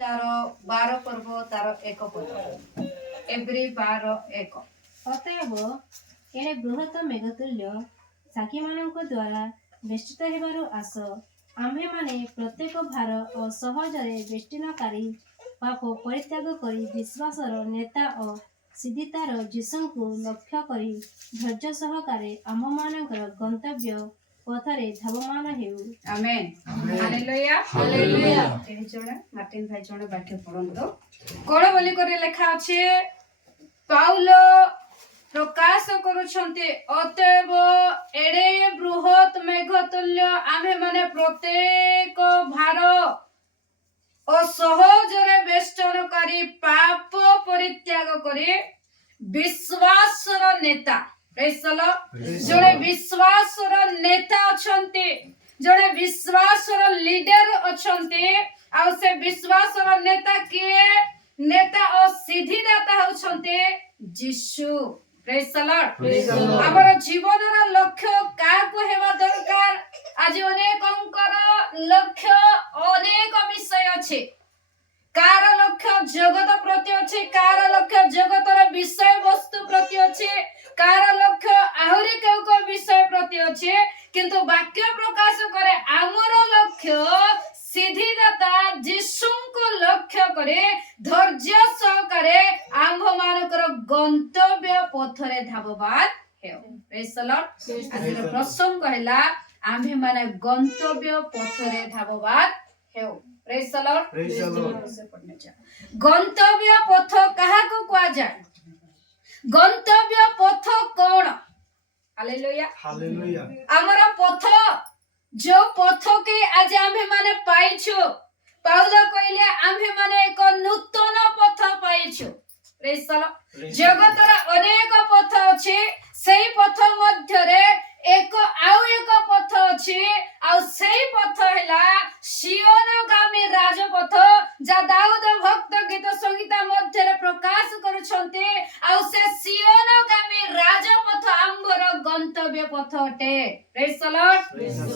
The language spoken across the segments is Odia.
तार 12 पर्व तार एक पद एब्री 12 एक ଅତଏବ ଏଣେ ବୃହତ ମେଘତୁଲ୍ୟ ସାକ୍ଷୀମାନଙ୍କ ଦ୍ୱାରା ବେଷ୍ଟିତ ହେବାରୁ ଆସ ଆମ୍ଭେମାନେ ପ୍ରତ୍ୟେକ ଭାର ଓ ସହଜରେ ବେଷ୍ଟିନକାରୀ ପାପ ପରିତ୍ୟାଗ କରି ବିଶ୍ୱାସର ନେତା ଓ ସିଦ୍ଧିତାର ଯୀଶୁଙ୍କୁ ଲକ୍ଷ୍ୟ କରି ଧୈର୍ଯ୍ୟ ସହକାରେ ଆମମାନଙ୍କର ଗନ୍ତବ୍ୟ ପଥରେ ଧାବମାନ ହେଉ। आमेन हालेलुया हालेलुया ତିନି ଜଣ ମାର୍ଟିନ ଭାଇ ଜଣେ ବାକ୍ୟ ପଢନ୍ତୁ କଣ ବୋଲି କରି ଲେଖା ଅଛି ପାଉଲ ପ୍ରକାଶ କରୁଛନ୍ତି ଅତଏବ ଏଡେ ବୃହତ ମେଘ ତୁଲ୍ୟ ଆମ୍ଭେମାନେ ପ୍ରତ୍ୟେକ ଭାର ଓ ସହଜରେ ବେଷ୍ଟନକାରୀ ପାପ ପରିତ୍ୟାଗ କରି ବିଶ୍ୱାସର ନେତା ଜଣେ ବିଶ୍ୱାସର ନେତା ଅଛନ୍ତି ଜଣେ ବିଶ୍ୱାସର ଲିଡର ଅଛନ୍ତି ଆଉ ସେ ବିଶ୍ୱାସର ନେତା କିଏ ନେତା ଓ ସିଦ୍ଧିଦାତା ହେଉଛନ୍ତି ଯୀଶୁ ପ୍ରେଜ୍ ଦ ଲର୍ଡ ଆମର ଜୀବନର ଲକ୍ଷ୍ୟ କାହାକୁ ହେବା ଦରକାର ଆଜି ଅନେକଙ୍କର ଲକ୍ଷ୍ୟ ଅନେକ ବିଷୟ ଅଛି କାର ଲକ୍ଷ୍ୟ ଜଗତ ପ୍ରତି ଅଛି କାର ଲକ୍ଷ୍ୟ ଜଗତର ବିଷୟ ବସ୍ତୁ ପ୍ରତି ଅଛି କାର ଲକ୍ଷ୍ୟ ଆହୁରି କେଉଁ କେଉଁ ବିଷୟ ପ୍ରତି ଅଛି କିନ୍ତୁ ବାକ୍ୟ ପ୍ରକାଶ କରେ ଆମର ଲକ୍ଷ୍ୟ ସିଦ୍ଧିଦାତା ଯୀଶୁଙ୍କୁ ଲକ୍ଷ୍ୟ କରି ଧୈର୍ଯ୍ୟ ସହକାରେ ଆମ୍ଭମାନଙ୍କର ଗନ୍ତବ୍ୟ ପଥରେ ଧାବବାନ ହେଉ ପ୍ରେଜ୍ ଦ ଲର୍ଡ ଆଜିର ପ୍ରସଙ୍ଗ ହେଲା ଆମ୍ଭେମାନେ ଗନ୍ତବ୍ୟ ପଥରେ ଧାବବାନ ହେଉ ପ୍ରେଜ୍ ଦ ଲର୍ଡ ଗନ୍ତବ୍ୟ ପଥ କାହାକୁ କୁହାଯାଏ ଗନ୍ତବ୍ୟ ପଥ କଣ ହାଲେଲୁୟା ହାଲେଲୁୟା ଆମର ପଥ जो पथ के आज आम्भे माने पाइछु पाउल कहले आम्भे माने एक नूतन पथ पाइछु प्रेज द लर्ड जगतर अनेक पथ अछि सेही पथ मध्य रे एक पथ अछि आ सेही पथ हैला सियोनगामी राजपथ जा दाऊद भक्त गीत संगीत मध्य रे प्रकाश करूछन्ते आ से सियोनगामी राजपथ आम्बर गंतव्य पथ अटे प्रेज द लर्ड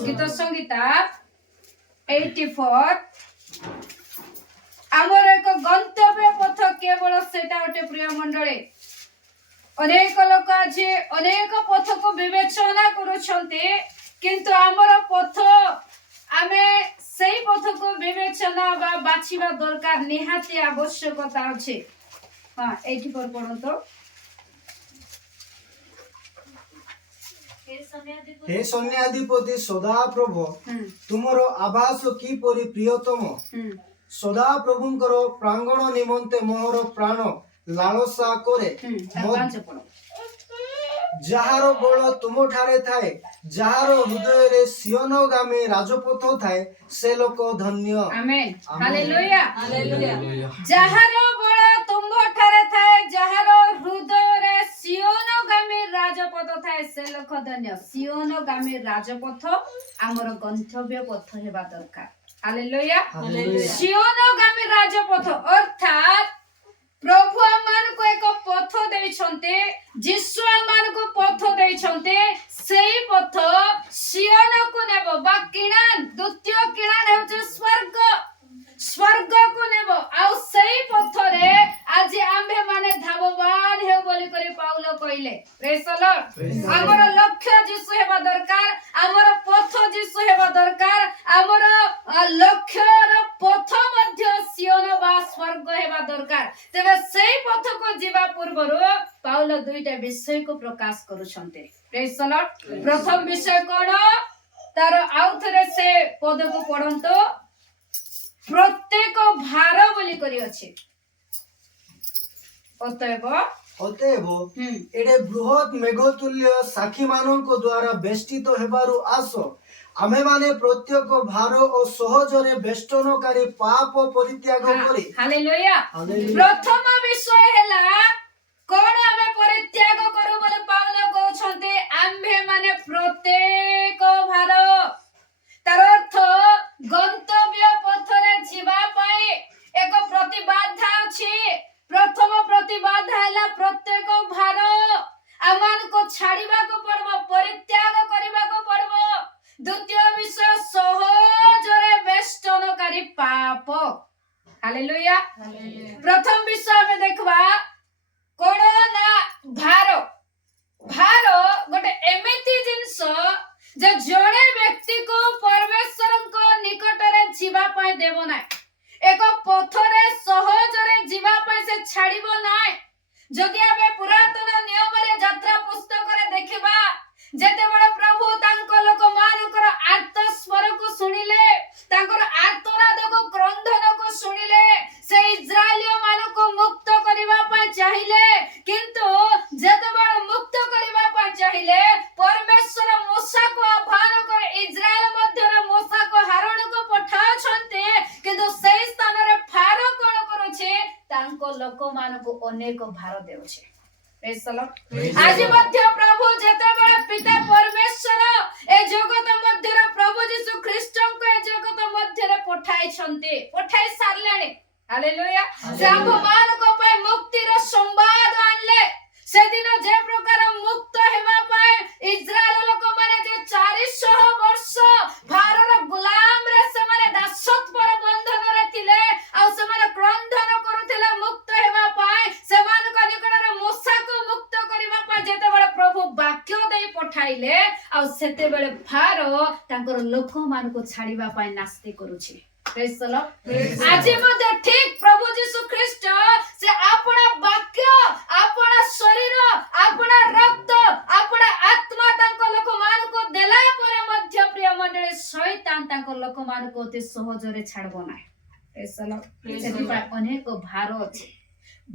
गीत संगीत 84 आमर एक गंतव्य पथ केवल सेटा अटे प्रिय मंडळी अनेक लोक आज अनेक पथ को विवेचना करूछन्ते किंतु आमर पथ आमे सेही पथ को विवेचना बा बाछिबा दरकार निहाती आवश्यकता अछि हां 84 पढंतो हे सैन्याधिपति सदाप्रभु तुमर आवास किपरि प्रियतम सदाप्रभुଙ୍କର प्रांगण निमंते मोहर प्राण लालसा करे ଯାହାର ବଳ ତୁମଠାରେ ଥାଏ ଯାହାର ହୃଦୟରେ ସିୟନଗାମୀ ରାଜପଥ ଥାଏ ସେ ଲୋକ ଧନ୍ୟ ଆମେନ୍ ହାଲେଲୁୟା ହାଲେଲୁୟା ଯାହାର ବଳ ତୁମଠାରେ ଥାଏ ଯାହାର ହୃଦୟରେ ସିୟନଗାମୀ ରାଜପଥ ଥାଏ ସେ ଲୋକ ଧନ୍ୟ ସିୟନଗାମୀ ରାଜପଥ ଆମର ଗନ୍ତବ୍ୟ ପଥ ହେବା ଦରକାର ହାଲେଲୁୟା ସିୟନଗାମୀ ରାଜପଥ ଅର୍ଥାତ୍ प्रभु आमानको एक पथ देइछन्ते यीशु आमानको पथ देइछन्ते सेही पथ सियोनकु नेबो बा किणान द्वितीय किणान हेउछ स्वर्ग को नेबो आ सेही पथ रे आज आम्भे माने धावबान हेउ बोली करी पाउल कहिले प्रेज द लर्ड हमर लक्ष्य यीशु हेबा दरकार हमर पथ यीशु हेबा दरकार हमर लक्ष्य र पथ मध्य सियोन बा स्वर्ग हेबा दरकार तेबे सेही पथ को जीवा पूर्वरु पाउल दुईटा विषय को प्रकाश करूछन्ते प्रेज द लर्ड प्रथम विषय कोन तार आउथरे से पद को पढंतो प्रत्येक भार बोली करी अछि अतएव एडे बृहत मेघतुल्य साक्षी मानक द्वारा बेष्टित हेबारु आस आमे माने प्रत्येक भार और सहजरे बेष्टनकारी पाप परित्याग करी हालेलुया प्रथम विषय हैला कोन आमे परित्याग करू बोले पाउल कहउछन्ते आम्भे माने प्रत्येक भार तार अर्थ गंतव्य पथरे जीवा पाए एक प्रतिबाधा अछि प्रथम प्रतिबाधा हैला प्रत्येक भार आमान को छाड़ीबा को पड़बो परित्याग करिबा को पड़बो द्वितीय विषय सहजरे बेष्टनकारी पाप हालेलुया हालेलुया। प्रथम विषय आमे देखबा कोण ना भार। भार गोटे एमिति जिंस जे जणे व्यक्ति को परमेश्वर को निकट रे जीवा पाए देबो ना। एक पथरे सहज रे जीवा पाए से छाड़िबो ना। जदि आमे पुरातन नियम रे यात्रा पुस्तक रे देखिबा जेते बडे प्रभु तांको लोक मानकर आर्त स्वर को सुनिले, तांकर आर्तनाद को क्रंदन को सुनिले, से इस्राएलियो मान को मुक्त करिबा पाए चाहिए, किंतु जेते बडे मुक्त करिबा पाए चाहिए परमेश्वर मूसा को आह्वान कर इस्राएल मध्य रे मूसा को हारून को पठाउ छन्ते, किंतु सेई स्थान रे फारो कोन करूछे तांको लोक मान को अनेक भार देउछे। आज मध्य प्रभु जेतेबेले पिता परमेश्वर ए जगत मध्य रे प्रभु यीशु ख्रीष्ट को ए जगत मध्य रे पठाई सारलेने। हालेलुया। से हम मान को पाए मुक्ति रो संवाद आनले। से दिन जे प्रकार मुक्त हेबा पाए इस्राएल लोक माने जे 400 वर्ष भारत गुलाम रे से माने दासत्व पर बंधन रे थिले आ से माने क्रंदन करूथिले मुक्त हेबा पाए से मान को निकट रे मूसा को मुक्त करिबा पाए जेते बेले प्रभु वाक्य देई पठाइले आ सेते बेले फारो तांकर लोक मान को छाड़ीबा पाए नास्ती करूछि। Praise the Lord. आज मध्ये ठीक प्रभु यीशु ख्रीष्ट से आपना वाक्य, आपना शरीर, आपना रक्त, आपना आत्मा तांको लोक मान को देला पर मध्य प्रिय मंडळी शैतान तांको लोक मान को अति सहज रे छाड़बो ना। Praise the Lord. सेति पाए अनेक भार अछि।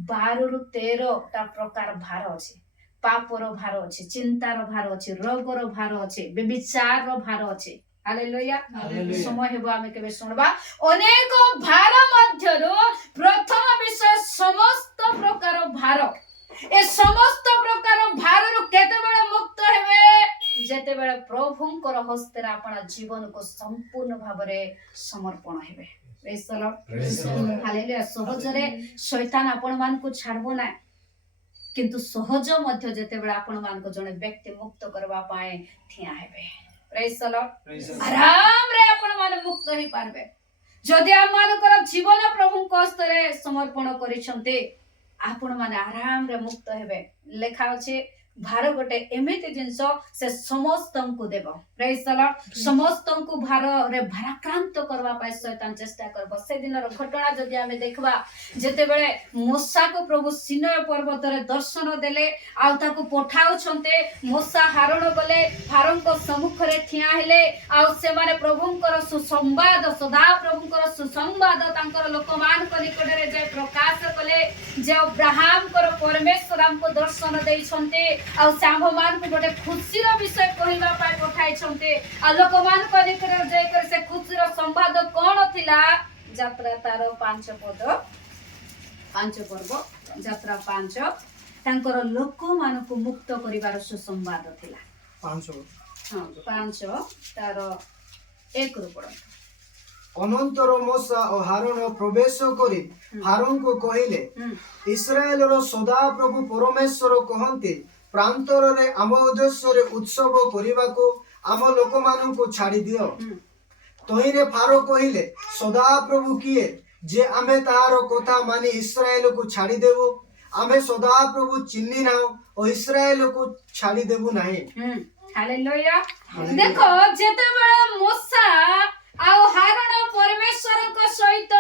12 रु 13 ता प्रकार भार अछि। पापर भार अछि, चिंतार भार अछि, रोगर भार अछि, व्यभिचार भार अछि। हालेलुया। समय हेबो आमे केबे सुनबा अनेक भार मध्यरो प्रथम विषय समस्त प्रकार भार। ए समस्त प्रकार भार रु केते बेले मुक्त हेबे जेते बेले प्रभुंकर हस्ते आपन जीवन को संपूर्ण भाबरे समर्पण हेबे। Praise the Lord. हालेलुया। सहज रे शैतान आपन मान को छाड़बो ना, किंतु सहज मध्य जेते बेले आपन मान को जने व्यक्ति मुक्त करबा पाए ठिया हेबे। Praise the Lord. आराम रे आपण माने मुक्त होई पारबे जदि आप मानकर जीवन प्रभु को हस्ते समर्पण करिसंते। आपण माने आराम रे मुक्त हेबे। लेखा अछि भार गोटे एमिति जिंस से समस्तन को देबो। Praise the Lord. समस्तन को भार रे भाराक्रांत करबा पाए शैतान चेष्टा करबो। से दिनर घटना जदि आमे देखबा जेते बेले मूसा को प्रभु सिनाई पर्वत रे दर्शन देले आ ताको पठाउ छन्ते, मूसा हारून गले फारों को सम्मुख रे ठिया हेले आ से माने प्रभुंकर सुसंवाद, सदा प्रभुंकर सुसंवाद तांकर लोकमान को निकट रे जे प्रकाश कले, जे अब्राहम को परमेश्वर हमको दर्शन देई छन्ते आ सांभ मान को गोटे खुशी रो विषय कहिबा पाए पठाई छन्ते। आ लोक मान को निकट जे कर से खुशी रो संवाद कोन थिला यात्रा तार 5 पद 5 पर्व यात्रा 5 तांकर लोक मान को मुक्त करिवार सुसंवाद थिला। 5 हां 5 तार 1 रु पढ। अनंतर मूसा और हारून प्रवेश करी हारून को कहिले, इस्राएल रो सदा प्रभु परमेश्वर कहन्ते प्रांतर रे आम उद्देश्य रे उत्सव करिबाको आम लोक मानन को छाड़ी दियो। तोहिरे फारो कहिले, सदा प्रभु किए जे आमे तार कथा मानी इस्राएल को छाड़ी देबो। आमे सदा प्रभु चिन्नी नाओ और इस्राएल को छाड़ी देबो नाही। हालेलुया। देखो जेते बेले मूसा आउ हारून परमेश्वर को सहित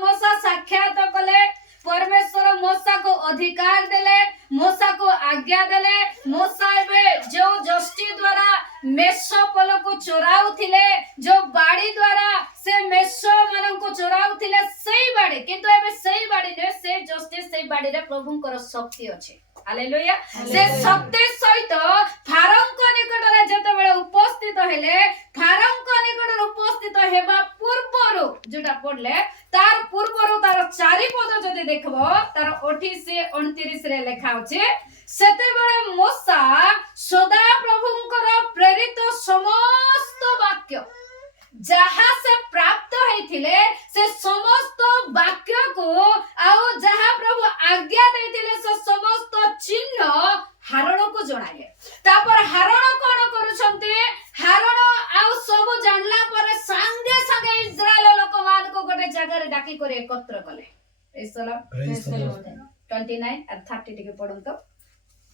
मूसा साक्षात कले, परमेश्वर मूसा को अधिकार देले, मूसा को आज्ञा देले। मूसा एबे जो जस्टी द्वारा मेषो पल को चोराउथिले, जो बाड़ी द्वारा से मेषो मन को चोराउथिले सेई बाड़ी, किंतु एबे सेई बाड़ी ने से जस्टी सेई बाड़ी रे प्रभुंकर शक्ति अछि। हालेलुया। से शक्ति सहित फारों को निकट रे जते बेले उपस्थित हेले, फारों को निकट रे उपस्थित हेबा पूर्वरु जोटा पढले तार पूर्वरु तार 4 पद जदि देखबो तार 28 से 29 रे लेखा अछि, सेते बेले मूसा सदा प्रभुंकर प्रेरित समस्त वाक्य जहा से प्राप्त हेथिले से समस्त वाक्य को आउ जहा प्रभु आज्ञा देथिले से समस्त चिन्ह हारून को जणाइले। तापर हारून कोन करूछन्ते, हारून आउ सब जानला पर संगे संगे इस्राएल लोक मान को गोटे जगह रे डाकी करे एकत्र कले। Praise the Lord. Praise the Lord. 29 আর 30 ଟିକେ ପଢନ୍ତୁ।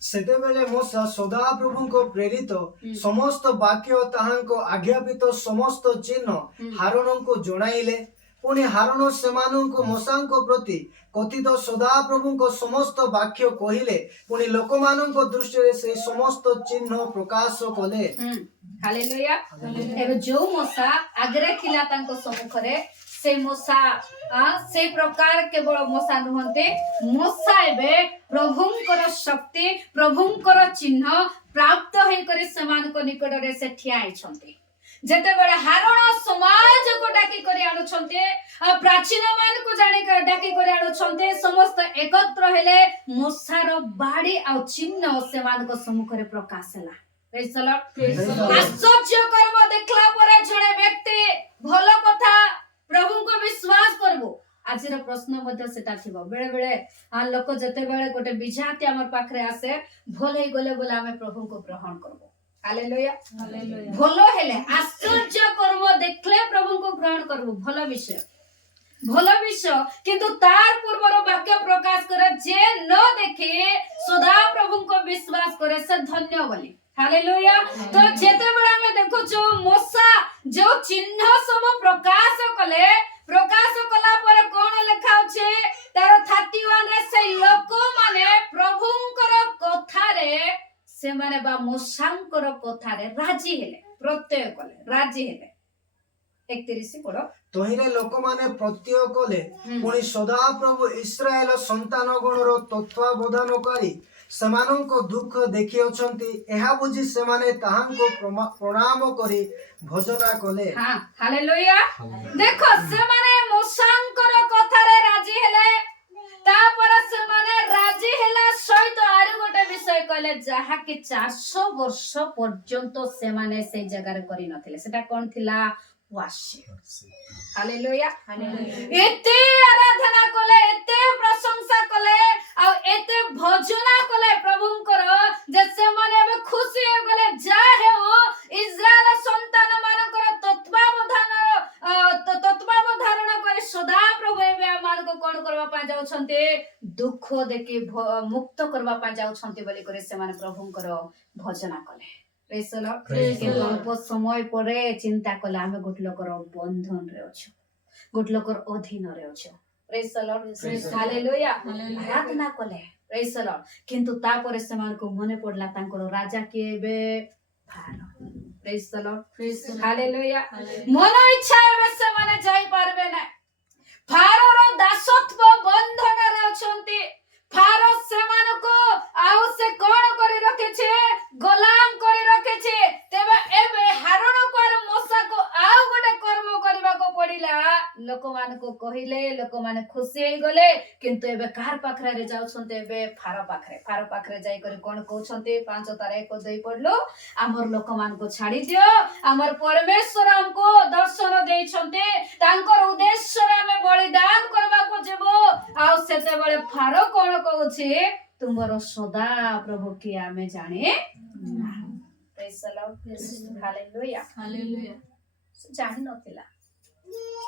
ସେତେବେଳେ ମୋଶା ସଦାପ୍ରଭୁଙ୍କ ପ୍ରେରିତ ସମସ୍ତ ବାକ୍ୟ ତାହାଙ୍କ ଆଜ୍ଞାପିତ ସମସ୍ତ ଚିହ୍ନ ହାରଣଙ୍କୁ ଜଣାଇଲେ। ପୁଣି ହାରଣ ସେମାନଙ୍କୁ ମୋଶାଙ୍କ ପ୍ରତି କଥିତ ସଦାପ୍ରଭୁଙ୍କ ସମସ୍ତ ବାକ୍ୟ କହିଲେ। ପୁଣି ଲୋକମାନଙ୍କ ଦୃଷ୍ଟିରେ ସେହି ସମସ୍ତ ଚିହ୍ନ ପ୍ରକାଶ କଲେ। ହାଲେଲୁୟା। ଏବେ ଯୋଉ ମଶା ଆଗରେ ଥିଲା ତାଙ୍କ ସମ୍ମୁଖରେ ସେ ମଶା ସେ ପ୍ରକାର କେବଳ ମଶା ନୁହନ୍ତି, ମଶା ଏବେ ପ୍ରଭୁଙ୍କର ଶକ୍ତି ପ୍ରଭୁଙ୍କର ଚିହ୍ନ ପ୍ରାପ୍ତ ହେଇକରି ସେମାନଙ୍କ ନିକଟରେ ସେ ଠିଆ ହେଇଛନ୍ତି। ଯେତେବେଳେ ହାରଣ ସମାଜକୁ ଡାକି କରି ଆଣୁଛନ୍ତି, ପ୍ରାଚୀନ ମାନଙ୍କୁ ଡାକି କରି ଆଣୁଛନ୍ତି, ସମସ୍ତ ଏକତ୍ର ହେଲେ ମଶାର ବାଡ଼ି ଆଉ ଚିହ୍ନ ସେମାନଙ୍କ ସମ୍ମୁଖରେ ପ୍ରକାଶ ହେଲା। ଆଶ୍ଚର୍ଯ୍ୟ କର୍ମ ଦେଖିଲା ପରେ ଜଣେ ବ୍ୟକ୍ତି ଭଲ କଥା ପ୍ରଭୁଙ୍କୁ ବିଶ୍ୱାସ କରିବୁ। ଆଜିର ପ୍ରଶ୍ନ ମଧ୍ୟ ସେଟା ଥିବ। ବେଳେ ବେଳେ ଲୋକ ଯେତେବେଳେ ଗୋଟେ ବିଜାତି ଆମର ପାଖରେ ଆସେ, ଭଲ ହେଇଗଲେ ବୋଲେ ଆମେ ପ୍ରଭୁଙ୍କୁ ଗ୍ରହଣ କରିବୁ। ହାଲେଲୁୟା। ଭଲ ହେଲେ ଆଶ୍ଚର୍ଯ୍ୟ କର୍ମ ଦେଖିଲେ ପ୍ରଭୁଙ୍କୁ ଗ୍ରହଣ କରିବୁ, ଭଲ ବିଷୟ, ଭଲ ବିଷୟ। କିନ୍ତୁ ତାର ପୂର୍ବର ବାକ୍ୟ ପ୍ରକାଶ କରେ ଯେ ନ ଦେଖି ସଦା ପ୍ରଭୁଙ୍କୁ ବିଶ୍ୱାସ କରେ ସେ ଧନ୍ୟ ବୋଲି। ହାଲେଲୁୟା। ତ ଯେତେବେଳେ ଆମେ ଦେଖୁଛୁ ମଶା ଯୋଉ ଚିହ୍ନ ସବୁ ପ୍ରକାଶ କଲା ପରେ କଣ ଲେଖା ଅଛି ତାର 31 ରେ ସେଇ ଲୋକମାନେ ପ୍ରଭୁଙ୍କର କଥାରେ ସେମାନେ ବା ମଶାଙ୍କର କଥାରେ ରାଜି ହେଲେ, ପ୍ରତ୍ୟୟ କଲେ, ରାଜି ହେଲେ। 31 ପଢ। ତହିଁରେ ଲୋକମାନେ ପ୍ରତ୍ୟୟ କଲେ। ପୁଣି ସଦାପ୍ରଭୁ ଇସ୍ରାଏଲ ସନ୍ତାନ ଗଣର ତତ୍ତ୍ୱାବଧାନକାରୀ ସେମାନଙ୍କ ଦୁଃଖ ଦେଖିଅଛନ୍ତି, ଏହା ବୁଝି ସେମାନେ ତାହାଙ୍କୁ ପ୍ରଣାମ କରି ଭଜନା କଲେ। ହାଲେଲୁୟା। ଦେଖ ସେମାନେ ମଶାଙ୍କର କଥାରେ ରାଜି ହେଲେ, ତାପରେ ସେମାନେ ରାଜି ହେଲା ସହିତ ଆରୁ ଗୋଟେ ବିଷୟ କହିଲେ ଯାହାକି 400 ବର୍ଷ ପର୍ଯ୍ୟନ୍ତ ସେମାନେ ସେଇ ଜାଗାରେ କରିନଥିଲେ। ସେଟା କଣ ଥିଲା? ହାଲେଲୁୟା। ଏତେ ଆରାଧନା କଲେ, ଏତେ ପ୍ରଶଂସା କଲେ ଆଉ ଏତେ ଭଜନା କଲେ ପ୍ରଭୁଙ୍କର ଯେ ସେମାନେ ଏବେ ଖୁସି ହେଇଗଲେ। ଯାହା ହେଉ ଇସ୍ରାଏଲ ସନ୍ତାନ ମାନଙ୍କର ତତ୍ତ୍ୱାବଧାରଣ କରି ସଦାପ୍ରଭୁ ଏବେ ଆମମାନଙ୍କୁ କଣ କରିବା ପାଇଁ ଯାଉଛନ୍ତି? ଦୁଃଖ ଦେଖି ମୁକ୍ତ କରିବା ପାଇଁ ଯାଉଛନ୍ତି ବୋଲି କରି ସେମାନେ ପ୍ରଭୁଙ୍କର ଭଜନା କଲେ। କିନ୍ତୁ ଅଳ୍ପ ସମୟ ପରେ ଚିନ୍ତା କଲେ ଆମେ ଗୋଟେ ଲୋକର ବନ୍ଧନରେ ଅଛୁ, ଗୋଟେ ଲୋକର ଅଧୀନରେ ଅଛୁ। ଆରାଧନା କଲେ, କିନ୍ତୁ ତାପରେ ସେମାନଙ୍କୁ ମନେ ପଡିଲା ତାଙ୍କର ରାଜା କିଏ? ଏବେ ହାଲେଲୁୟା। ମନ ଇଚ୍ଛା ଏବେ ସେମାନେ ଯାଇପାରିବେ ନା। ଫାରୋର ଦାସତ୍ୱ ବନ୍ଧନରେ ଅଛନ୍ତି। ଫାରୋ ସେମାନଙ୍କୁ ଆଉ ସେ କଣ କରି ରଖିଛି? ଗୋଲାମ କରି ରଖିଛି। ତେବେ ଏବେ ହାରଣକୁ ଆଉ ମଶାକୁ ଆଉ ଗୋଟେ କର୍ମ କରିବାକୁ ପଡିଲା। ଲୋକମାନଙ୍କୁ କହିଲେ, ଲୋକମାନେ ଖୁସି ହେଇଗଲେ, କିନ୍ତୁ ଏବେ କାହାର ପାଖରେ ଯାଉଛନ୍ତି? ଏବେ ଫାରୋ ପାଖରେ ଯାଇକରି କଣ କହୁଛନ୍ତି? 5:1-2 ପଢିଲୁ। ଆମର ଲୋକମାନଙ୍କୁ ଛାଡି ଦିଅ, ଆମର ପରମେଶ୍ୱର ଆମକୁ ଦର୍ଶନ ଦେଇଛନ୍ତି, ତାଙ୍କର ଉଦ୍ଦେଶ୍ୟରେ ଆମେ ବଳିଦାନ କରିବାକୁ ଯିବୁ। ଆଉ ସେତେବେଳେ ଫାରୋ କଣ କହୁଛି? ତୁମର ସଦା ପ୍ରଭୁ କିଏ ଆମେ ଜାଣେ। ଜାଣି ନଥିଲା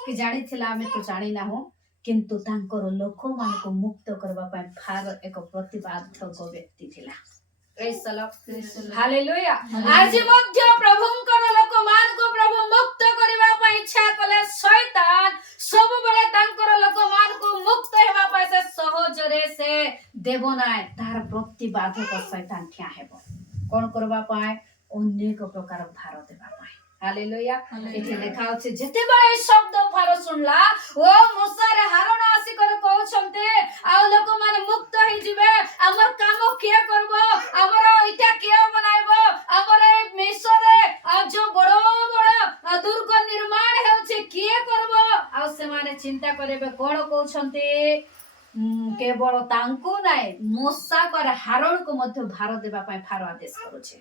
କି ଜାଣିଥିଲା ଆମେ ତ ଜାଣିନାହୁଁ, କିନ୍ତୁ ତାଙ୍କର ଲୋକମାନଙ୍କୁ ମୁକ୍ତ କରିବା ପାଇଁ ଫାରୋ ଏକ ପ୍ରତିବାଧକ ବ୍ୟକ୍ତି ଥିଲା। ହାଲେଲୁୟା। ଆଜି ମଧ୍ୟ ପ୍ରଭୁଙ୍କର ଲୋକମାନଙ୍କୁ ପ୍ରଭୁ ମୁକ୍ତ କରିବା ପାଇଁ ଇଚ୍ଛା କଲେ ଶୈତାନ ସବୁବେଳେ ତାଙ୍କର ଲୋକମାନଙ୍କୁ ମୁକ୍ତ ହେବା ପାଇଁ ସେ ସହଜରେ ସେ ଦେବ ନାହିଁ। ତାର ପ୍ରତିବାଧକ ଶୈତାନ ଠିଆ ହେବ। କଣ କରିବା ପାଇଁ? ଅନେକ ପ୍ରକାର ଭାର ଦେବା ପାଇଁ। ହାଲେଲୁୟା। ଏଠି ଲେଖା ଅଛି ଯେତେବେଳେ এই ଶବ୍ଦ ଫାରୋ ଶୁଣିଲା, ଓ ମଶାରେ ହାରଣ ଆସିକରି କହୁଛନ୍ତି ଆଉ ଲୋକମାନେ ମୁକ୍ତ ହେଇଯିବେ, ଆମର କାମ କିଏ କରିବ, ଆମର ଇଟା କିଏ ବନାଇବ, ଆମର এই ମିଶରେ ଯୋଉ ବଡ ବଡ ଦୁର୍ଗ ନିର୍ମାଣ ହେଉଛି କିଏ କରିବ? ଆଉ ସେମାନେ ଚିନ୍ତା କରିବେ କଣ କହୁଛନ୍ତି? କେବଳ ତାଙ୍କୁ ନାହିଁ, ମଶାଙ୍କର ହାରଣକୁ ମଧ୍ୟ ଭାର ଦେବା ପାଇଁ ଫାରୋ ଆଦେଶ କରୁଛି।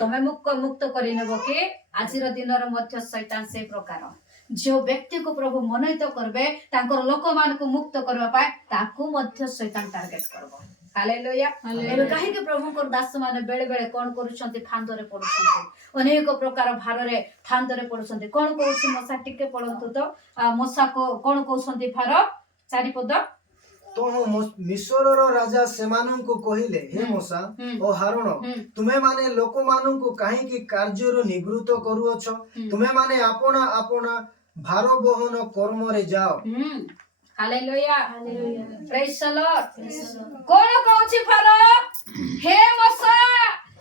ତମେ ମୁକ୍ତ କରିନେବ କି? ଆଜିର ଦିନର ମଧ୍ୟ ଶୈତାନ ସେ ପ୍ରକାର ଯୋଉ ବ୍ୟକ୍ତିକୁ ପ୍ରଭୁ ମନୋନୀତ କରିବେ ତାଙ୍କର ଲୋକମାନଙ୍କୁ ମୁକ୍ତ କରିବା ପାଇଁ, ତାକୁ ମଧ୍ୟ ଶୈତାନ ଟାର୍ଗେଟ କରିବ। हालेलुया एबे काहे के प्रभु को दास माने बेले बेले कोन करूछन्ते फांदरे पडुछन्ते अनेक प्रकार भाररे फांदरे पडुछन्ते कोन कहउछि मसा टिके पडंतु तो मसा को कोन कहउछन्ते फार चारि पद तो मिस्रर राजा सेमानंकु कहिले हे मूसा ओ हारून तुमे माने लोक मानंकु काहे की कार्यरु निवृत्त करूअछ तुमे माने आपना आपना भार बहन कर्म रे जाओ हालेलुया प्रेज द लॉर्ड कोन कहउछि फार हे मूसा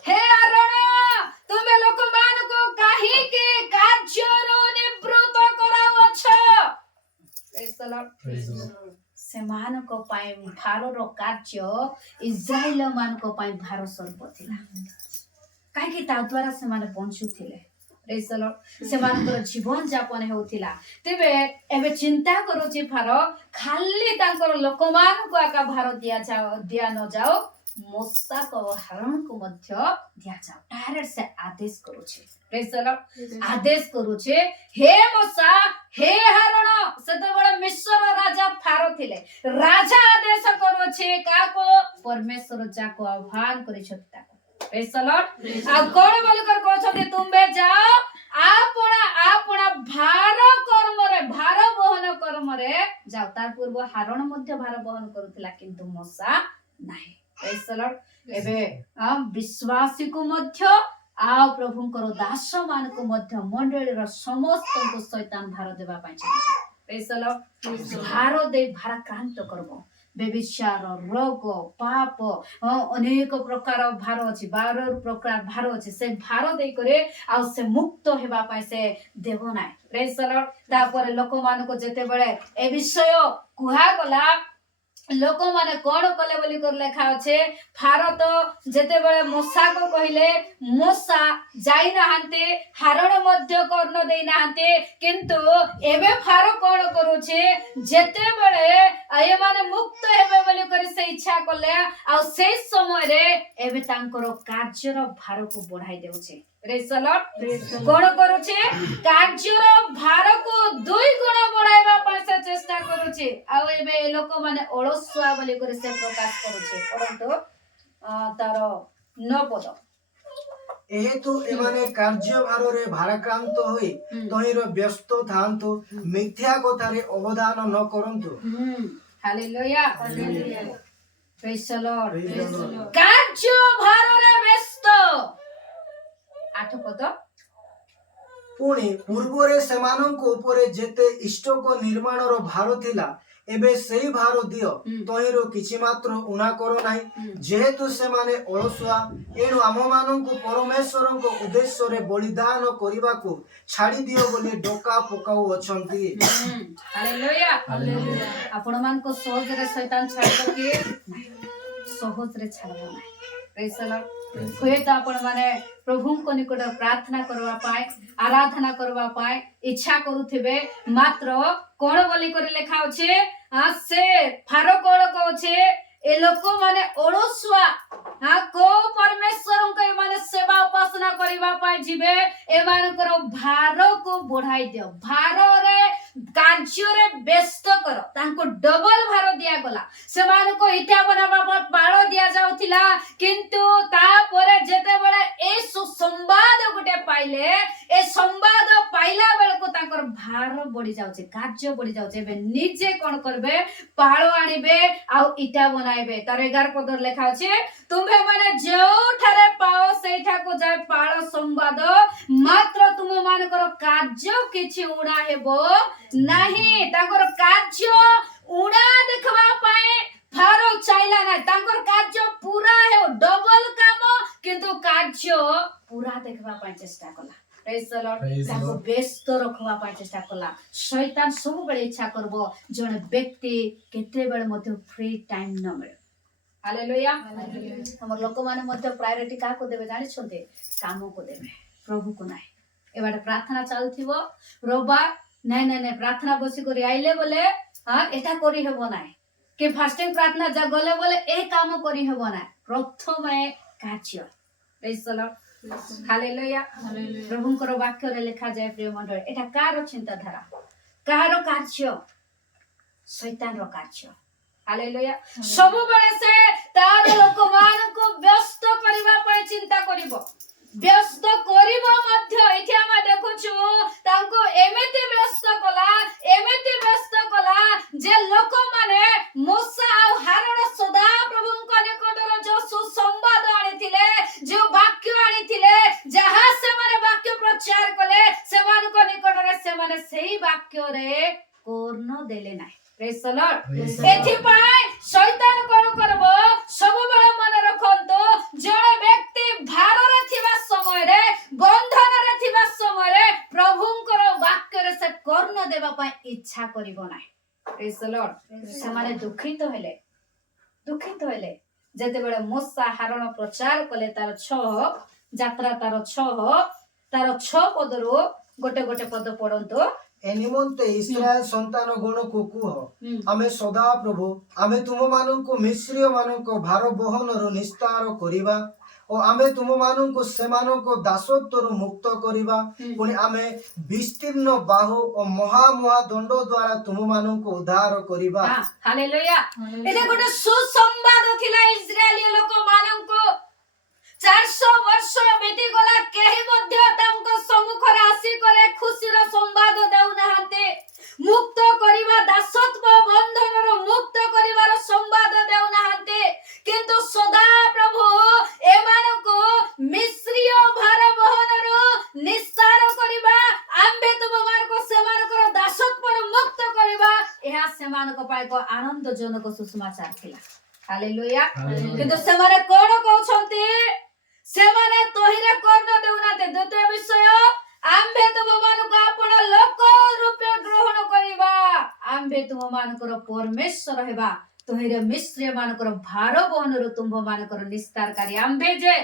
हे हारून तुमे लोक मान को काहे के कार्यरु निवृत्त करावछ प्रेज द लॉर्ड सेमान को पाए भारर कार्य इस्राएल मान को पाए भार स्वरूप थिला काहे कि ता द्वारा सेमाने बंचुथिले प्रेज द लॉर्ड सेमानकर जीवन यापन हेउथिला तेबे एबे चिंता करूची फार खाली तांकर लोकमान को आका भार दिया न जाओ मूसा को हारून को मध्य दिया जाओ डायरेक्ट से आदेश करूची प्रेज द लॉर्ड आदेश करूचे हे मूसा हे हारून सेते बडे मिस्र राजा फारो थिले राजा आदेश करूचे काको परमेश्वर जाको आह्वान करिछता प्रेज द लॉर्ड आ कोन बोली कर कहछते तुमे जाओ आपना आपना भार कर्म रे भार बहन कर्म रे जाओ तार पूर्व हारून मध्य भार बहन करूथिला किंतु मूसा नाही प्रेज द लॉर्ड एबे विश्वासी को मध्य आ प्रभुंकर दास मान को मध्य मंडली रो समस्त को शैतान भार देबा पाइ प्रेज द लॉर्ड भार दे भाराक्रांत करबो बेविचार रोग पाप अनेक प्रकार भार अछि 12 प्रकार भार अछि से भार दे करे आ से मुक्त हेबा पाइ से देबो नाय प्रेज द लॉर्ड तापर लोक मान को जेते बेले ए विषय कुहा गला लोक माने कोन कले बोली कर लेखा अछि भारत जेते बेले मूसा को कहिले मूसा जाई नाहंते हारण मध्य कर्ण देई नाहंते किंतु एबे फारो कोन करूछे जेते बेले आय माने मुक्त हेबे बोली कर से इच्छा करले आ से समय रे एबे तांकर कार्यर भार को बढ़ाई देउछे प्रेज द लॉर्ड कोन करूछे कार्यर भार को 2 गुण बढ़ाइबा पासे चेष्टा करूछे आ एबे लोक माने ओळसुआ बोली करे से प्रकाश करूछे परंतु तार 9 पद एहेतु एमाने कार्य भार रे भाराक्रांत होई तहिर व्यस्त थांतु मिथ्या कथारे अवधान न करंतु hallelujah hallelujah praise the Lord कार्य भार रे व्यस्त 8 पद पुणी पूर्वरे सेमानंको उपरे जेते इष्टको निर्माणर भार थिला एबे सेही भार दियो तहिरो किछि मात्र उना करो नाही जेहेतु सेमाने ओळसुआ एणु आममानंको परमेश्वरंको उद्देश्य रे बलिदान करिबाकू छाडी दियो बोली डोका पकाउ अछंती हालेलुया हालेलुया आपण मान को सहज रे शैतान छाडो के सहज रे छाडो नाही प्रेज द लॉर्ड होय तो आपण माने प्रभु को निकट प्रार्थना करवा पाए आराधना करवा पाए इच्छा करूथिबे मात्र कोन बोली करे लेखा अछि से फारो कोन कहउछे ए लोक माने ओळसुआ को परमेश्वर को माने सेवा उपासना करबा पाए जिबे ए मानकर भार को बढ़ाई दियो भार रे कार्य रे व्यस्त करो तांको डबल भार दिया गला से मान को इटा बनाबा बाळ दिया जाउथिला किंतु ता परे जेते बेले ए संवाद गुटे पाइले ए संवाद पाइला बेल को तांकर भार बढ़ी जाउछे कार्य बढ़ी जाउछे बे निजे कोन करबे पाळ आनिबे आ इटा बनाइबे तार 11 पद लेखा अछि तुम्हे माने जेउठारे पाओ सेठा को जाय पाळ संवाद मात्र तुम मानकर कार्य किछि उडा हेबो नाही तांकर कार्य उडा देखबा पाए फारो चाइला ना तांकर कार्य पूरा हे डबल काम किंतु कार्य पूरा देखबा पाए चेष्टा कला प्रेज द लॉर्ड ताको व्यस्त रखबा पाए चेष्टा कला शैतान सब बेले इच्छा करबो जण व्यक्ति केते बेले मते फ्री टाइम न मिले हालेलुया हमर लोक माने मते प्रायोरिटी का को देबे जानि छते काम को देबे प्रभु को नाही एबाडे प्रार्थना चालथिबो रोबा नहीं नहीं नहीं प्रार्थना बसी करी आइले बोले हां एटा करी हेबो नाही कि फास्टिंग प्रार्थना जा गले बोले ए काम करी हेबो नाही प्रथम कार्य प्रेज द लॉर्ड हालेलुया प्रभुंकर वाक्य रे लिखा जाय प्रिय मंडळ एटा कार चिंता धारा कार कार्य शैतान रो कार्य ହାଲେଲୁୟା। ସବୁବେଳେ ସେ ତାର ଲୋକମାନଙ୍କୁ ବ୍ୟସ୍ତ କରିବା ପାଇଁ ଚିନ୍ତା କରିବ, ବ୍ୟସ୍ତ କରିବ ମଧ୍ୟ। ଏଠି ଆମେ ଦେଖୁଛୁ ତାଙ୍କୁ ଏମିତି ବ୍ୟସ୍ତ କଲା, ଏମିତି ବ୍ୟସ୍ତ କଲା ଯେ ଲୋକମାନେ ମୂଷା ଆଉ ହାରଣ ସଦା ପ୍ରଭୁଙ୍କ ନିକଟରେ ଯୋଉ ସୁସମ୍ବାଦ ଆଣିଥିଲେ, ଯୋଉ ବାକ୍ୟ ଆଣିଥିଲେ, ଯାହା ସେମାନେ ବାକ୍ୟ ପ୍ରଚାର କଲେ, ସେମାନଙ୍କ ନିକଟରେ ସେମାନେ ସେଇ ବାକ୍ୟରେ କର୍ଣ୍ଣ ଦେଲେ ନାହିଁ। Praise the Lord. ଏଥିପାଇଁ ଶୈତାନ କଣ କରିବ? ସବୁବେଳେ ମନେ ରଖନ୍ତୁ, ଜଣେ ବ୍ୟକ୍ତି ଭାରରେ ଥିବା ସମୟରେ, ବନ୍ଧନରେ ଥିବା ସମୟରେ ପ୍ରଭୁଙ୍କର ବାକ୍ୟରେ ସେ କର୍ଣ୍ଣ ଦେବା ପାଇଁ ଇଚ୍ଛା କରିବ ନାହିଁ। Praise the Lord. ସେମାନେ ଦୁଃଖିତ ହେଲେ ଯେତେବେଳେ ମୂଷା ହାରଣ ପ୍ରଚାର କଲେ। ତାର 6 ଯାତ୍ରା, ତାର 6 ପଦରୁ ଗୋଟେ ପଦ ପଢନ୍ତୁ। ଏ ନିମନ୍ତେ ଇସ୍ରାଏଲ ସନ୍ତାନ ଗଣକୁ କୁହ, ଆମେ ସଦା ପ୍ରଭୁ, ଆମେ ତୁମମାନଙ୍କୁ ମିଶ୍ରୀୟ ମାନଙ୍କ ଭାର ବହନରୁ ନିସ୍ତାର କରିବା ଓ ଆମେ ତୁମମାନଙ୍କୁ ସେମାନଙ୍କ ଦାସତ୍ୱରୁ ମୁକ୍ତ କରିବା। ପୁଣି ଆମେ ବିସ୍ତୀର୍ଣ୍ଣ ବାହୁ ଓ ମହା ଦଣ୍ଡ ଦ୍ୱାରା ତୁମମାନଙ୍କୁ ଉଦ୍ଧାର କରିବା। ହାଲେଲୁୟା। ଏଟା ଗୋଟେ ସୁସମ୍ବାଦ ଥିଲା ଇସ୍ରାଏଲୀୟ ଲୋକମାନଙ୍କୁ। 400 ବର୍ଷ ବିତିଗଲା, କେହି ମଧ୍ୟ ତାଙ୍କ ସମ୍ମୁଖରେ ଆସିକରି ଖୁସିର ସମ୍ବାଦ ଦେଉନାହାନ୍ତି। ମୁକ୍ତ କରିବା, ଦାସତ୍ୱ ବନ୍ଧନରୁ ମୁକ୍ତ କରିବାର ସମ୍ବାଦ ଦେଉନାହାନ୍ତି। କିନ୍ତୁ ସଦା ପ୍ରଭୁ ଏମାନଙ୍କୁ ମିଶ୍ରୀୟ ଭାର ବହନରୁ ନିସ୍ତାର କରିବା, ଆମ୍ଭେ ତୁମମାନଙ୍କୁ ସେମାନଙ୍କର ଦାସତ୍ୱରୁ ମୁକ୍ତ କରିବା, ଏହା ସେମାନଙ୍କ ପାଇଁ ଏକ ଆନନ୍ଦଜନକ ସୁସମାଚାର ଥିଲା। ହାଲେଲୁୟା। କିନ୍ତୁ ସେମାନେ କଣ କହୁଛନ୍ତି? ସେମାନେ ତହିଁରେ କର୍ଣ୍ଣ ଦେଉନାହାନ୍ତି। ଦ୍ୱିତୀୟ ବିଷୟ, ଆମ୍ଭେ ତୁମମାନଙ୍କୁ ଆପଣ ଲୋକ ରୂପେ ଗ୍ରହଣ କରିବା, ଆମ୍ଭେ ତୁମମାନଙ୍କର ପରମେଶ୍ୱର ହେବା, ତହିଁରେ ମିଶ୍ରୀୟ ମାନଙ୍କର ଭାର ବହନରୁ ତୁମମାନଙ୍କର ନିସ୍ତାରକାରୀ ଆମ୍ଭେ ଯେ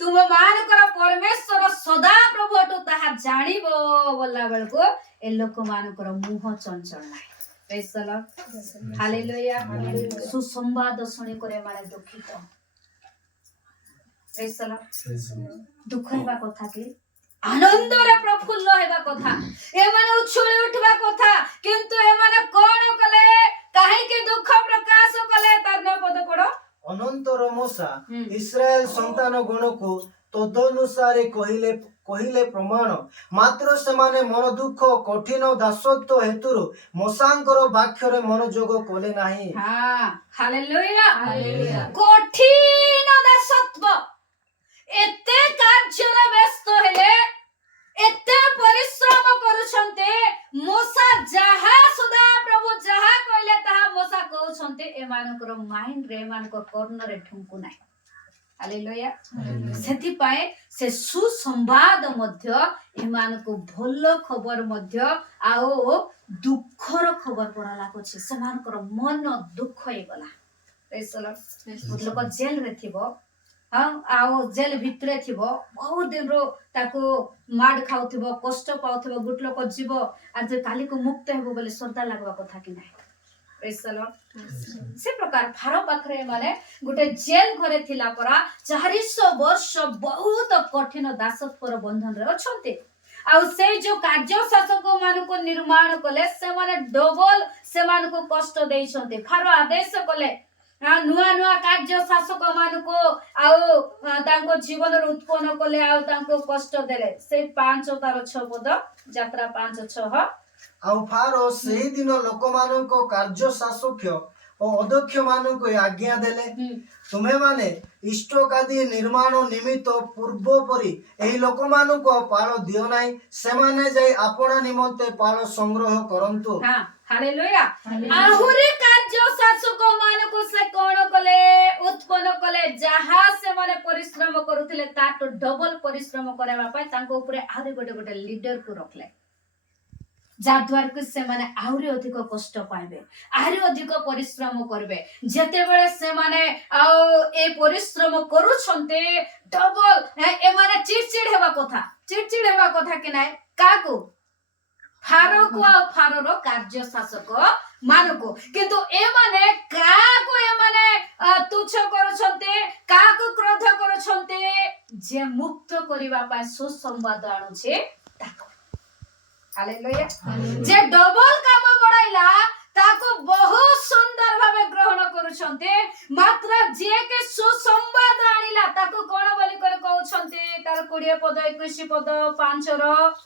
ତୁମମାନଙ୍କର ପରମେଶ୍ୱର ସଦା ପ୍ରଭୁଠୁ ତାହା ଜାଣିବ ବୋଲା ବେଳକୁ ଏ ଲୋକମାନଙ୍କର ମୁହଁ ଚଞ୍ଚଳ ନାହିଁ। Praise the Lord. ହାଲେଲୁୟା। ସୁସମ୍ବାଦ ଶୁଣିକରି ମାନେ ଦୁଃଖିତ। Praise the Lord. ଦୁଃଖ ହେବା କଥା କି ଆନନ୍ଦରେ ପ୍ରଫୁଲ୍ଲ ହେବା କଥା, ଏମାନେ ଉଛୁଳି ଉଠିବା କଥା। କିନ୍ତୁ ଏମାନେ କଣ କଲେ? କାହିଁକି ଦୁଃଖ ପ୍ରକାଶ କଲେ? ତାର 9 ପଦ ପଢ। ଅନନ୍ତର ମୂଷା ଇସ୍ରାଏଲ ସନ୍ତାନ ଗଣକୁ ତଦନୁସାରେ କହିଲେ ପ୍ରମାଣ ମାତ୍ର ସେମାନେ ମନ ଦୁଃଖ କଠିନ ଦାସତ୍ୱ ହେତୁରୁ ମୂଷାଙ୍କର ବାକ୍ୟରେ ମନୋଯୋଗ କଲେ ନାହିଁ। ହାଲେଲୁୟା। କଠିନ ଦାସତ୍ୱ, ଏତେ କାର୍ଯ୍ୟରେ ବ୍ୟସ୍ତ ହେଲେ, ଏତେ ପରିଶ୍ରମ କରୁଛନ୍ତି। ମୂଷା ଯାହା ସୁଦା ପ୍ରଭୁ ଯାହା କହିଲେ ତାହା ମୂଷା କହୁଛନ୍ତି, ଏମାନଙ୍କର ମାଇଣ୍ଡରେ, ଏମାନଙ୍କ କର୍ଣ୍ଣରେ ଢୁଙ୍କୁ ନାହିଁ। ହାଲେଲୁୟା। ସେଥିପାଇଁ ସେ ସୁସମ୍ବାଦ ମଧ୍ୟ ଏମାନଙ୍କୁ ଭଲ ଖବର ମଧ୍ୟ ଆଉ ଦୁଃଖର ଖବର ପରା ଲାଗୁଛି। ସେମାନଙ୍କର ମନ ଦୁଃଖ ହେଇଗଲା। ଲୋକ ଜେଲରେ ଥିବ, ଆଉ ଜେଲ ଭିତରେ ଥିବ, ବହୁତ ଦିନରୁ ତାକୁ ମାଡ ଖାଉଥିବ, କଷ୍ଟ ପାଉଥିବ। ଗୋଟେ ଲୋକ ଯିବ ଆଜି କାଲିକୁ ମୁକ୍ତ ହେବ ବୋଲି ଶ୍ରଦ୍ଧା ଲାଗବା କଥା କି ନାହିଁ? ସେ ପ୍ରକାର ଫାର ପାଖରେ ମାନେ ଗୋଟେ ଜେଲ ଘରେ ଥିଲା ପରା 400 ବର୍ଷ ବହୁତ କଠିନ ଦାସତ୍ୱର ବନ୍ଧନରେ ଅଛନ୍ତି। ଆଉ ସେଇ ଯୋଉ କାର୍ଯ୍ୟ ଶାସକ ମାନଙ୍କୁ ନିର୍ମାଣ କଲେ, ସେମାନେ ଡବଲ ସେମାନଙ୍କୁ କଷ୍ଟ ଦେଇଛନ୍ତି। ଫାର ଆଦେଶ କଲେ ନୂଆ ନୂଆ କାର୍ଯ୍ୟ ଶାସକ ମାନଙ୍କୁ ଆଉ ତାଙ୍କ ଜୀବନରେ ଉତ୍ପନ୍ନ କଲେ, ଆଉ ତାଙ୍କୁ କଷ୍ଟ ଦେଲେ। ସେଇ 5 ତାର 6 ପଦ, ଯାତ୍ରା 5:6। ଆଉ ଫାରୋ ସେହି ଦିନ ଲୋକମାନଙ୍କ କାର୍ଯ୍ୟ ଶାସକ ଓ ଅଧ୍ୟକ୍ଷ ମାନଙ୍କୁ ଆଜ୍ଞା ଦେଲେ, ତୁମେମାନେ ଇଷ୍ଟକାଦି ନିର୍ମାଣ ନିମିତ୍ତ ପୂର୍ବ ପରି ଏହି ଲୋକମାନଙ୍କୁ ପାଳ ଦିଅ ନାହିଁ, ସେମାନେ ଯାଇ ଆପଣା ନିମନ୍ତେ ପାଳ ସଂଗ୍ରହ କରନ୍ତୁ। ହାଲେଲୁୟା। ଆହୁରି କାର୍ଯ୍ୟ ଶାସକ ମାନଙ୍କୁ ସେ କଣ କଲେ? ଉତ୍ପନ୍ନ କଲେ। ଯାହା ସେମାନେ ପରିଶ୍ରମ କରୁଥିଲେ ତାଠୁ ଡବଲ ପରିଶ୍ରମ କରିବା ପାଇଁ ତାଙ୍କ ଉପରେ ଆହୁରି ଗୋଟେ ଲିଡରକୁ ରଖିଲେ, ଯାଦ୍ୱାରା କି ସେମାନେ ଆହୁରି ଅଧିକ କଷ୍ଟ ପାଇବେ, ଆହୁରି ଅଧିକ ପରିଶ୍ରମ କରିବେ। ଯେତେବେଳେ ସେମାନେ ଆଉ ଏ ପରିଶ୍ରମ କରୁଛନ୍ତି, ଡବଲ ଏମାନେ ଚିଡଚିଡ ହେବା କଥା କି ନାହିଁ? କାହାକୁ? ଫାରୋକୁ ଆଉ ଫାରୋର କାର୍ଯ୍ୟ ଶାସକ ମାନଙ୍କୁ। କିନ୍ତୁ ଏମାନେ କାହାକୁ ତୁଚ୍ଛ କରୁଛନ୍ତି, କାହାକୁ କ୍ରୋଧ କରୁଛନ୍ତି? ଯେ ମୁକ୍ତ କରିବା ପାଇଁ ସୁସମ୍ବାଦ ଆଣୁଛି ତାକୁ। ହାଲେଲୁୟା। ଯେ ଡବଲ କାମ ବଢାଇଲା ତାକୁ ବହୁତ ସୁନ୍ଦର ଭାବେ ଗ୍ରହଣ ପଦ 5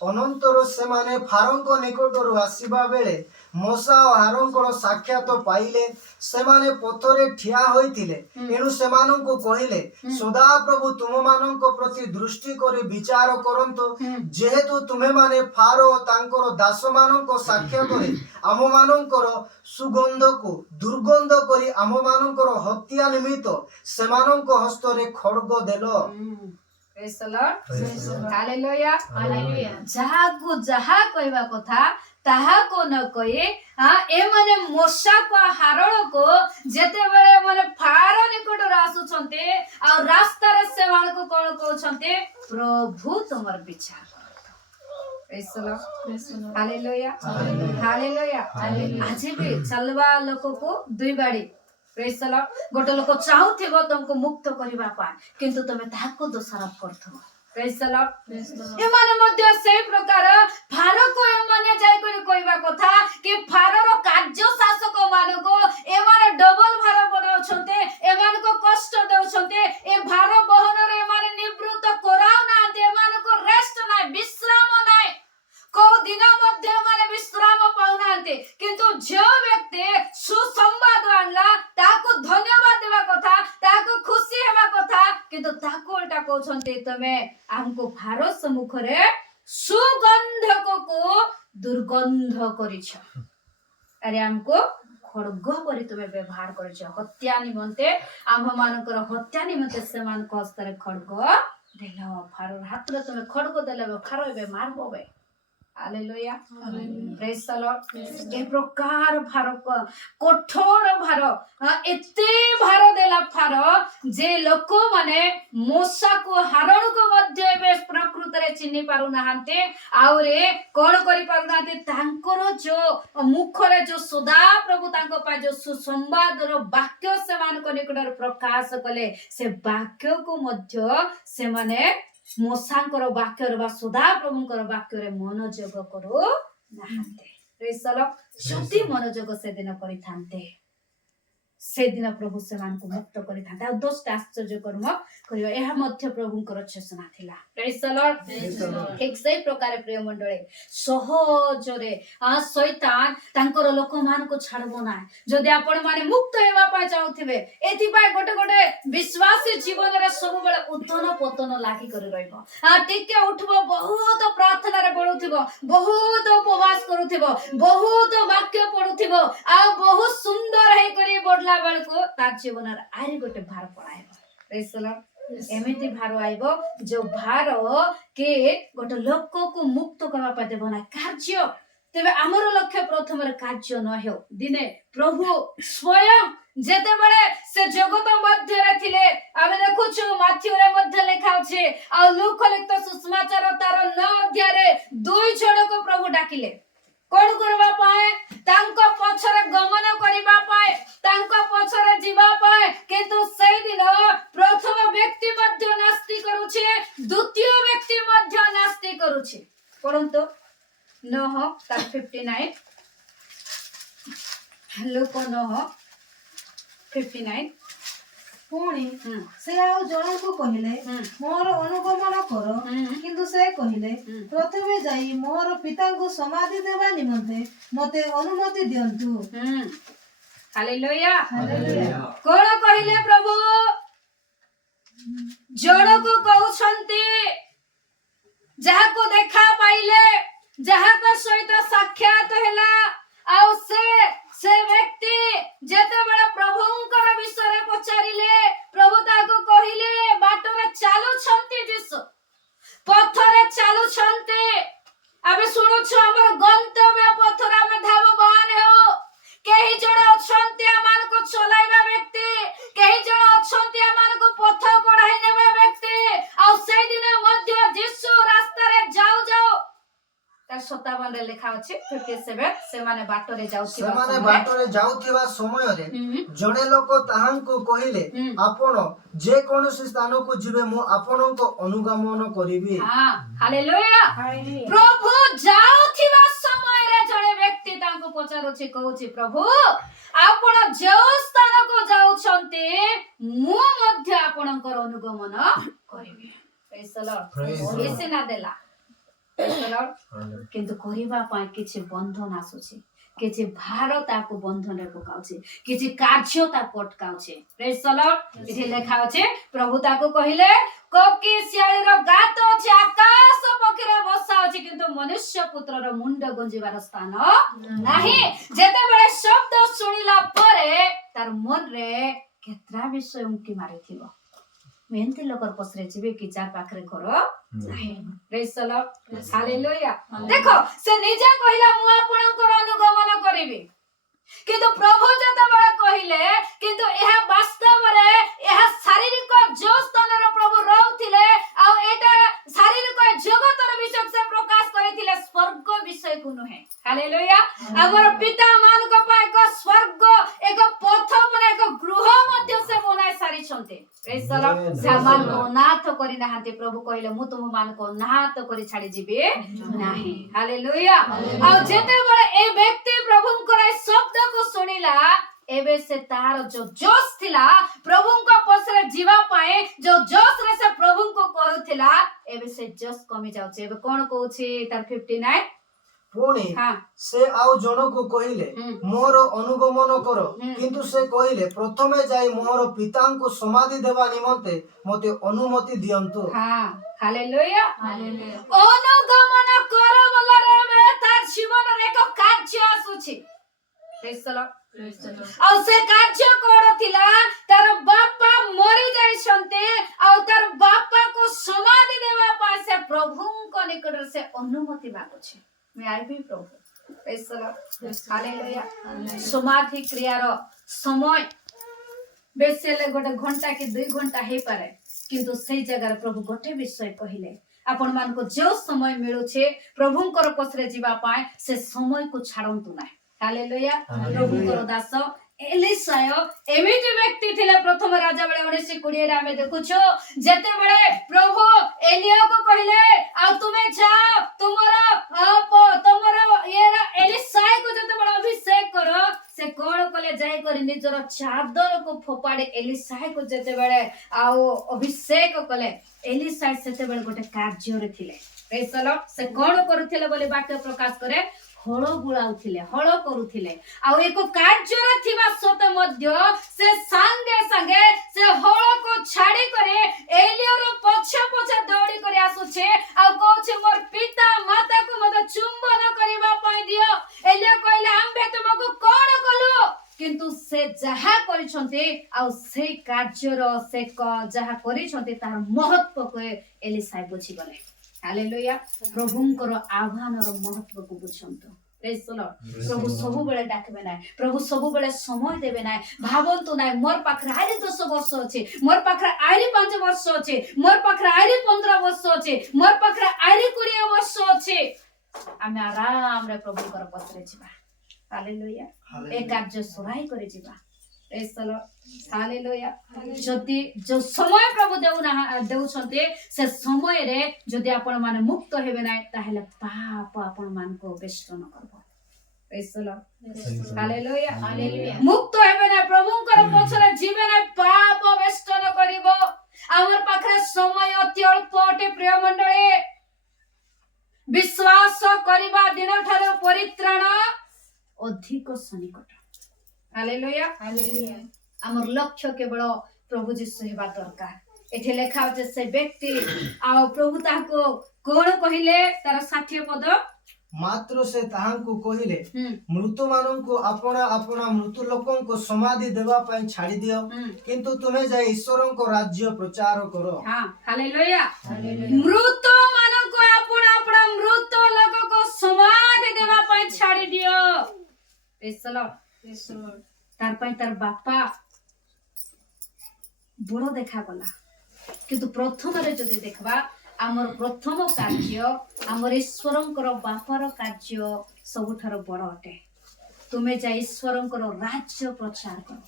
ଅନନ୍ତର ସେମାନେ ଫାରୋଙ୍କ ନିକଟରୁ ଆସିବା ବେଳେ ମୋଶା ଓ ଆରୋନଙ୍କର ସାକ୍ଷାତ ପାଇଲେ। ସେମାନେ ପଥରେ ଠିଆ ହୋଇଥିଲେ। ଏଣୁ ସେମାନଙ୍କୁ କହିଲେ, ସଦାପ୍ରଭୁ ତୁମମାନଙ୍କ ପ୍ରତି ଦୃଷ୍ଟି କରି ବିଚାର କରନ୍ତୁ, ଯେହେତୁ ତୁମେମାନେ ଫାରୋ ଓ ତାଙ୍କର ଦାସମାନଙ୍କ ସାକ୍ଷାତରେ ଆମମାନଙ୍କର ସୁଗନ୍ଧକୁ ଦୁର୍ଗନ୍ଧ କରି ଆମମାନଙ୍କର ହତ୍ୟା ନିମିତ୍ତ ସେମାନଙ୍କ ହସ୍ତରେ ଖଡ୍ଗ ଦେଲ। Praise the Lord. Hallelujah. Hallelujah. ଯାହାକୁ ଯାହା କହିବା କଥା ତାହାକୁ ନ କହି ଏମାନେ ମୋଶାକୁ ହାରଣକୁ ଯେତେବେଳେ ମାନେ ଫାରୋ ନିକଟରୁ ଆସୁଛନ୍ତି ଆଉ ରାସ୍ତାରେ ସେମାନଙ୍କୁ କଣ କହୁଛନ୍ତି, ପ୍ରଭୁ ତୁମର ବିଚାର କରନ୍ତୁ। Praise the Lord. Hallelujah. Hallelujah. ଆଜି ବି ଚାଲବା ଲୋକକୁ ଦୁଇ ବାଡ଼ି। Praise the Lord. ଗୋଟେ ଲୋକ ଚାହୁଁଥିବ ତମକୁ ମୁକ୍ତ କରିବା ପାଇଁ, କିନ୍ତୁ ତମେ ତାହାକୁ ଦୋଷାରୋପ କରୁଥିବ। Praise the Lord. ଏମାନେ ମଧ୍ୟ ସେଇ ପ୍ରକାର ଫାରୋକୁ ଏମାନେ ଯାଇକରି କହିବା କଥା କି ଫାରୋର କାର୍ଯ୍ୟ ଶାସକ ମାନଙ୍କୁ ଏମାନେ ଡବଲ ଭାର ବନାଉଛନ୍ତି, ଏମାନଙ୍କୁ କଷ୍ଟ ଦେଉଛନ୍ତି, ଏ ଭାର ବହନରେ ଏମାନେ ନିବୃତ୍ତ କରାଉନାହାନ୍ତି, ଏମାନଙ୍କୁ ରେଷ୍ଟ ନାହିଁ, ବିଶ୍ରାମ ନାହିଁ, କୋଉ ଦିନ ମଧ୍ୟ ଏମାନେ ବିଶ୍ରାମ ପାଉନାହାନ୍ତି। କିନ୍ତୁ ଯେଉଁ ବ୍ୟକ୍ତି ସୁସମ୍ବାଦ ଆଣିଲା ତାକୁ ଧନ୍ୟବାଦ ଦେବା କଥା, ତାକୁ ଖୁସି ହେବା କଥା, କିନ୍ତୁ ତାକୁ ଏଇଟା କହୁଛନ୍ତି ତମେ ଆମକୁ ଫାରୋ ସମ୍ମୁଖରେ ସୁଗନ୍ଧକକୁ ଦୁର୍ଗନ୍ଧ କରିଛ, ଆରେ ଆମକୁ ଖଡ୍ଗ କରି ତୁମେ ବ୍ୟବହାର କରିଛ, ହତ୍ୟା ନିମନ୍ତେ ଆମ୍ଭମାନଙ୍କର ହତ୍ୟା ନିମନ୍ତେ ସେମାନଙ୍କ ହସ୍ତରେ ଖଡ୍ଗ ଦେଲ। ଫାରୋର ହାତରେ ତୁମେ ଖଡ୍ଗ ଦେଲେ ଫାରୋ ଏବେ ମାରବ ବେ। Hallelujah. Praise the Lord. ଏ ପ୍ରକାର ଭାର କଠୋର ଭାର, ଏତେ ଭାର ଦେଲା ଫାରୋ ଯେ ଲୋକମାନେ ମୋଶାକୁ ହାରଣକୁ ମଧ୍ୟ ଏବେ ପ୍ରକୃତରେ ଚିହ୍ନି ପାରୁନାହାନ୍ତି, ଆହୁରି କଣ କରିପାରୁନାହାନ୍ତି, ତାଙ୍କର ଯୋଉ ମୁଖରେ ଯୋଉ ସଦାପ୍ରଭୁ ତାଙ୍କ ପାଇଁ ଯୋଉ ସୁସମ୍ବାଦର ବାକ୍ୟ ସେମାନଙ୍କ ନିକଟରେ ପ୍ରକାଶ କଲେ, ସେ ବାକ୍ୟକୁ ମଧ୍ୟ ସେମାନେ ମୋଶାଙ୍କର ବାକ୍ୟରେ ବା ସଦାପ୍ରଭୁଙ୍କର ବାକ୍ୟରେ ମନୋଯୋଗ କରୁ ନାହାନ୍ତି। Praise the Lord. ଯଦି ମନୋଯୋଗ ସେଦିନ କରିଥାନ୍ତେ, ସେଦିନ ପ୍ରଭୁ ସେମାନଙ୍କୁ ମୁକ୍ତ କରିଥାନ୍ତେ ଆଉ 10ଟା ଆଶ୍ଚର୍ଯ୍ୟ କର୍ମ କରିବା, ଏହା ମଧ୍ୟ ପ୍ରଭୁଙ୍କର ଚେଷ୍ଟା ଥିଲା। Praise the Lord. ଠିକ ସେଇ ପ୍ରକାର ପ୍ରିୟ ମଣ୍ଡଳୀ, ସହଜରେ ଶୈତାନ ତାଙ୍କର ଲୋକମାନଙ୍କୁ ଛାଡିବ ନାହିଁ। ଯଦି ଆପଣ ମାନେ ମୁକ୍ତ ହେବା ପାଇଁ ଚାହୁଁଥିବେ, ଏଥିପାଇଁ ଗୋଟେ ଗୋଟେ ବିଶ୍ୱାସୀ ଜୀବନରେ ସବୁବେଳେ ଉତ୍ତନ ପତନ ଲାଗି କରି ରହିବ। ଟିକେ ଉଠିବ, ବହୁତ ପ୍ରାର୍ଥନାରେ ବଢୁଥିବ, ବହୁତ ଉପବାସ କରୁଥିବ, ବହୁତ ବାକ୍ୟ ପଢୁଥିବ, ଆଉ ବହୁତ ସୁନ୍ଦର ହେଇକରି ବଢିଲା ବେଳକୁ ତାର ଜୀବନରେ ଆହୁରି ଗୋଟେ ଭାର ପଳାଇବ। Praise the Lord. ଏମିତି ଭାର ଆଇବ ଯୋଉ ଭାର କି ଗୋଟେ ଲୋକକୁ ମୁକ୍ତ କରିବା ପାଇଁ ଦେବ ନାହିଁ, କାର୍ଯ୍ୟ। ତେବେ ଆମର ଲକ୍ଷ୍ୟ ପ୍ରଥମରେ କାର୍ଯ୍ୟ ନ ହେଉ, ଦିନେ ପ୍ରଭୁ ସ୍ୱୟଂ ଯେତେବେଳେ ସେ ଜଗତ ମଧ୍ୟରେ ଥିଲେ, ଆମେ ଦେଖୁଛୁ ମାଥ୍ୟୁରେ ମଧ୍ୟ ଲେଖା ଅଛି, ଆଉ ଲୁକ ଲିଖିତ ସୁସମାଚାର ତାର 9 ଅଧ୍ୟାୟରେ 2 ଜଣକୁ ପ୍ରଭୁ ଡାକିଲେ। କଣ କରିବା ପାଇଁ? ତାଙ୍କ ପଛରେ ଗମନ କରିବା ପାଇଁ, ତାଙ୍କ ପଛରେ ଯିବା ପାଇଁ। କିନ୍ତୁ ସେଇଦିନ ପ୍ରଥମ ବ୍ୟକ୍ତି ମଧ୍ୟ ନାସ୍ତି କରୁଛି, ଦ୍ୱିତୀୟ ବ୍ୟକ୍ତି ମଧ୍ୟ ନାସ୍ତି କରୁଛି। ପଢନ୍ତୁ 9:59, ଲୁକ 9:59। ପୁଣି ସେ ଆଉ ଜଣଙ୍କୁ କହିଲେ, ମୋର ଅନୁଗମନ କର। କିନ୍ତୁ ସେ କହିଲେ, ପ୍ରଥମେ ଯାଇ ମୋର ପିତାଙ୍କୁ ସମାଧି ଦେବା ନିମନ୍ତେ ମତେ ଅନୁମତି ଦିଅନ୍ତୁ। ହାଲେଲୁୟା। କଣ କହିଲେ ପ୍ରଭୁ? ଜଣକୁ କହୁଛନ୍ତି, ଯାହାକୁ ଦେଖା ପାଇଲେ, ଯାହାଙ୍କ ସହିତ ସାକ୍ଷାତ ହେଲା, ଆଉ ସେ ବ୍ୟକ୍ତି ଯେତେବେଳେ ପ୍ରଭୁଙ୍କର ବିଷୟରେ ପଚାରିଲେ, ପ୍ରଭୁ ତାକୁ କହିଲେ, ବାଟରେ ଚାଲୁଛନ୍ତି ଯୀଶୁ, ପଥରେ ଚାଲୁଛନ୍ତି। ଆମେ ଶୁଣୁଛୁ ଆମର ଗନ୍ତବ୍ୟ ପଥରେ ଆମେ ଧାବମାନ ହେଉ। କେହି ଜଣେ ଅଛନ୍ତି ଆମମାନଙ୍କୁ ଚଲାଇବା ବ୍ୟକ୍ତି, କେହି ଜଣେ ଅଛନ୍ତି ଆମମାନଙ୍କୁ ପଥ କଢାଇ ନେବା ବ୍ୟକ୍ତି। ଆଉ ସେଇଦିନ ମଧ୍ୟ ଯୀଶୁ ରାସ୍ତାରେ ଯାଉ ଯାଉ, ତାର 57ରେ ଲେଖା ଅଛି 57, ସେମାନେ ବାଟରେ ଯାଉଥିବା ସମୟରେ ଜଣେ ଲୋକ ତାହାଙ୍କୁ କହିଲେ, ଆପଣ ଯେ କୌଣସି ସ୍ଥାନକୁ ଯିବେ ମୁଁ ଆପଣଙ୍କ ଅନୁଗମନ କରିବି। ହାଲେଲୁୟା। ପ୍ରଭୁ ଯାଉଥିବା ସମୟରେ ଜଣେ ବ୍ୟକ୍ତି ତାଙ୍କୁ ପଚାରୁଛି, କହୁଛି, ପ୍ରଭୁ ଆପଣ ଯେଉଁ ସ୍ଥାନକୁ ଯାଉଛନ୍ତି ମୁଁ ମଧ୍ୟ ଆପଣଙ୍କର ଅନୁଗମନ କରିବି। Praise the Lord. Praise the He Lord. ସିନା ଦେଲା Praise the Lord. କିନ୍ତୁ କରିବା ପାଇଁ କିଛି ବନ୍ଧନ ଆସୁଛି, କିଛି ଭାର ତାକୁ ବନ୍ଧନରେ ପକାଉଛି, କିଛି କାର୍ଯ୍ୟ ତାକୁ ଅଟକାଉଛି। Praise the Lord. ଏଠି ଲେଖା ଅଛି ପ୍ରଭୁ ତାକୁ କହିଲେ କୋକି ଶିଆଳିର ଗାତ ଅଛି, ଆକାଶ ପକ୍ଷୀର ବସା ଅଛି, କିନ୍ତୁ ମନୁଷ୍ୟ ପୁତ୍ରର ମୁଣ୍ଡ ଗୁଞ୍ଜିବାର ସ୍ଥାନ ନାହିଁ। ଯେତେବେଳେ ଶବ୍ଦ ଶୁଣିଲା ପରେ ତାର ମନରେ କେତେଟା ବିଷୟ ଉଙ୍କି ମାରିଥିବ। ମୁଁ ଏମିତି ଲୋକର ପଛରେ ଯିବି କି ଯାହା ପାଖରେ ଘର ନାହିଁ। Praise the Lord. Hallelujah. ଦେଖ ସେ ନିଜେ କହିଲା ମୁଁ ଆପଣଙ୍କର ଅନୁଗମନ କରିବି, କିନ୍ତୁ ପ୍ରଭୁ ଯେତେବେଳେ କହିଲେ, କିନ୍ତୁ ଏହା ବାସ୍ତବରେ ଏହା ଶାରୀରିକ ଯୋଉ ସ୍ଥାନରେ ପ୍ରଭୁ ରହୁଥିଲେ ଆଉ ଏଇଟା ଶାରୀରିକ ଜଗତର ବିଷୟ ସେ ପ୍ରକାଶ କରିଥିଲେ, ସ୍ୱର୍ଗ ବିଷୟକୁ ନୁହେଁ। ହାଲେଲୁୟା। ଆମର ପିତା ମାନଙ୍କ ପାଇଁ ଏକ ସ୍ୱର୍ଗ, ଏକ ପଥ ମାନେ ଏକ ଗୃହ ମଧ୍ୟ ସେ ବନାଇ ସାରିଛନ୍ତି। Praise the Lord. ସେ ଆମମାନଙ୍କୁ ଅନାଥ କରିନାହାନ୍ତି। ପ୍ରଭୁ କହିଲେ ମୁଁ ତୁମମାନଙ୍କୁ ଅନାଥ କରି ଛାଡି ଯିବି ନାହିଁ। ହାଲେଲୁୟା। ଆଉ ଯେତେବେଳେ ଏ ବ୍ୟକ୍ତି ପ୍ରଭୁଙ୍କର ଏ ଶବ୍ଦକୁ ଶୁଣିଲା, ଏବେ ସେ ତାର ଯୋଉ ଜୋଶ ଥିଲା ପ୍ରଭୁଙ୍କ ପଛରେ ଯିବା ପାଇଁ, ଯୋଉ ଜୋଶରେ ସେ ପ୍ରଭୁଙ୍କୁ କହୁଥିଲା, ଏବେ ସେ ଜୋଶ କମି ଯାଉଛି। ଏବେ କଣ କହୁଛି ତାର 59 ପୁଣି ହଁ ସେ ଆଉ ଜଣକୁ କହିଲେ ମୋର ଅନୁଗମନ କର, କିନ୍ତୁ ସେ କହିଲେ ପ୍ରଥମେ ଯାଇ ମୋର ପିତାଙ୍କୁ ସମାଧି ଦେବା ନିମନ୍ତେ ମୋତେ ଅନୁମତି ଦିଅନ୍ତୁ। ହଁ ହାଲେଲୁୟା। ଅନୁଗମନ କର ବୋଲାରେ ଏବେ ତାର ଜୀବନରେ ଏକ କାର୍ଯ୍ୟ ଆସୁଛି। Praise the Lord. ଆଉ ସେ କାର୍ଯ୍ୟ କଣ ଥିଲା? ତାର ବାପା ମରି ଯାଇଛନ୍ତି ଆଉ ତାର ବାପାକୁ ସମାଧି ଦେବା ପାଇଁ ସେ ପ୍ରଭୁଙ୍କ ନିକଟରେ ସେ ଅନୁମତି ମାଗୁଛି। May I be ପ୍ରଭୁ। Praise the Lord. Hallelujah. ସମାଧି କ୍ରିୟାର ସମୟ ବେଶୀ ହେଲେ 1 ଘଣ୍ଟା କି 2 ଘଣ୍ଟା ହେଇପାରେ, କିନ୍ତୁ ସେଇ ଜାଗାରେ ପ୍ରଭୁ ଗୋଟେ ବିଷୟ କହିଲେ, ଆପଣ ମାନଙ୍କୁ ଯୋଉ ସମୟ ମିଳୁଛି ପ୍ରଭୁଙ୍କର ପଛରେ ଯିବା ପାଇଁ, ସେ ସମୟକୁ ଛାଡନ୍ତୁ ନାହିଁ। ହାଲେଲୁୟା। ପ୍ରଭୁଙ୍କର ଦାସ ଏଲିଶାୟ ଏମିତି ବ୍ୟକ୍ତି ଥିଲେ। ପ୍ରଥମ ରାଜା ବେଳେ 19:20 ଆମେ ଦେଖୁଛୁ, ଯେତେବେଳେ ପ୍ରଭୁ ଏଲିୟାକୁ କହିଲେ ଆଉ ତୁମେ ଯାଅ ତୁମର ଏଲିଶାକୁ ଯେତେବେଳେ ଅଭିଷେକ କର, ସେ କଣ କଲେ? ଯାଇକରି ନିଜର ଚାଦରକୁ ଫୋପାଡ଼ି ଏଲିଶାକୁ ଯେତେବେଳେ ଆଉ ଅଭିଷେକ କଲେ, ଏଲିଶା ସେତେବେଳେ ଗୋଟେ କାର୍ଯ୍ୟରେ ଥିଲେ। Praise the Lord. ସେ କଣ କରୁଥିଲେ ବୋଲି ବାକ୍ୟ ପ୍ରକାଶ କରେ? ହଳ ବୁଳାଉଥିଲେ, ହଳ କରୁଥିଲେ। ଆଉ ଏକ କାର୍ଯ୍ୟରେ ଥିବା ସତ୍ତ୍ୱେ ମଧ୍ୟ ସେ ସାଙ୍ଗେ ସାଙ୍ଗେ ସେ ହଳକୁ ଛାଡି କରି ଏଲିୟର ପଛେ ପଛେ ଦୌଡ଼ି କରି ଆସୁଛେ ଆଉ କହୁଛି ମୋର ପିତା ମାତାକୁ ମୋତେ ଚୁମ୍ବନ କରିବା ପାଇଁ ଦିଅ। ଏଲିୟ କହିଲେ ଆମ୍ଭେ ତୁମକୁ କଣ କଲୁ? କିନ୍ତୁ ସେ ଯାହା କରିଛନ୍ତି ଆଉ ସେଇ କାର୍ଯ୍ୟର ସେ ଯାହା କରିଛନ୍ତି ତାହାର ମହତ୍ଵକୁ ଏଲିଶା ବୁଝିଗଲେ। ହାଲେଲୁୟା। ପ୍ରଭୁଙ୍କର ଆହ୍ୱାନର ମହତ୍ଵକୁ ବୁଝନ୍ତୁ। Praise the Lord. ପ୍ରଭୁ ସବୁବେଳେ ଡାକିବେ ନାହିଁ, ପ୍ରଭୁ ସବୁବେଳେ ସମୟ ଦେବେ ନାହିଁ। ଭାବନ୍ତୁ ନାହିଁ ମୋର ପାଖରେ ଆହୁରି 10 ବର୍ଷ ଅଛି, ମୋର ପାଖରେ ଆହୁରି 5 ବର୍ଷ ଅଛି, ମୋର ପାଖରେ ଆହୁରି 15 ବର୍ଷ ଅଛି, ମୋର ପାଖରେ ଆହୁରି 20 ବର୍ଷ ଅଛି। ଆମେ ଆରାମରେ ପ୍ରଭୁଙ୍କର ପଛରେ ଯିବା। ହାଲେଲୁୟା। ଏ କାର୍ଯ୍ୟ ସରାଇ କରି ଯିବା। Praise the Lord. ହାଲେଲୁୟା। ଯଦି ଯୋଉ ସମୟ ପ୍ରଭୁ ଦେଉଛନ୍ତି ସେ ସମୟରେ ଯଦି ଆପଣ ମାନେ ମୁକ୍ତ ହେବେ ନାହିଁ, ତାହେଲେ ପାପ ଆପଣ ମାନଙ୍କୁ ବେଷ୍ଟନ କରିବ। Praise the Lord. ହାଲେଲୁୟା। ମୁକ୍ତ ହେବେ ନାହିଁ, ପ୍ରଭୁଙ୍କର ପଛରେ ଯିବେ ନାହିଁ, ପାପ ବେଷ୍ଟନ କରିବ। ଆମର ପାଖରେ ସମୟ ଅତି ଅଳ୍ପ ଅଟେ ପ୍ରିୟ ମଣ୍ଡଳୀ। ବିଶ୍ୱାସ କରିବା ଦିନ ଠାରୁ ପରିତ୍ରାଣ ଅଧିକ ସନ୍ନିକଟ। ହାଲେଲୁୟା। ଆମର ଲକ୍ଷ୍ୟ କେବଳ ପ୍ରଭୁ ଯୀଶୁ ହେବା ଦରକାର। ଏଠି ଲେଖା ଅଛି ସେ ବ୍ୟକ୍ତି ଆଉ ପ୍ରଭୁ ତାହାକୁ କଣ କହିଲେ? ତାର 60 ପଦ, ମାତ୍ର ସେ ତାହାଙ୍କୁ କହିଲେ ମୃତମାନଙ୍କୁ ଆପଣା ଆପଣା ମୃତ ଲୋକଙ୍କୁ ସମାଧି ଦେବା ପାଇଁ ଛାଡ଼ି ଦିଅ, କିନ୍ତୁ ତୁମେ ଯାଇ ଈଶ୍ୱରଙ୍କ ରାଜ୍ୟ ପ୍ରଚାର କର। ହାଲେଲୁୟା। ମୃତ ମାନଙ୍କୁ ଆପଣା ଆପଣା ମୃତ ଲୋକକୁ ସମାଧି ଦେବା ପାଇଁ ଛାଡ଼ି ଦିଅ। ତାର ପାଇଁ ତାର ବାପା ବଡ଼ ଦେଖାଗଲା, କିନ୍ତୁ ପ୍ରଥମରେ ଯଦି ଦେଖିବା ଆମର ପ୍ରଥମ କାର୍ଯ୍ୟ ଆମର ଈଶ୍ୱରଙ୍କର ବାପାର କାର୍ଯ୍ୟ ସବୁଠାରୁ ବଡ଼ ଅଟେ। ତୁମେ ଯାଇ ଈଶ୍ୱରଙ୍କର ରାଜ୍ୟ ପ୍ରଚାର କର।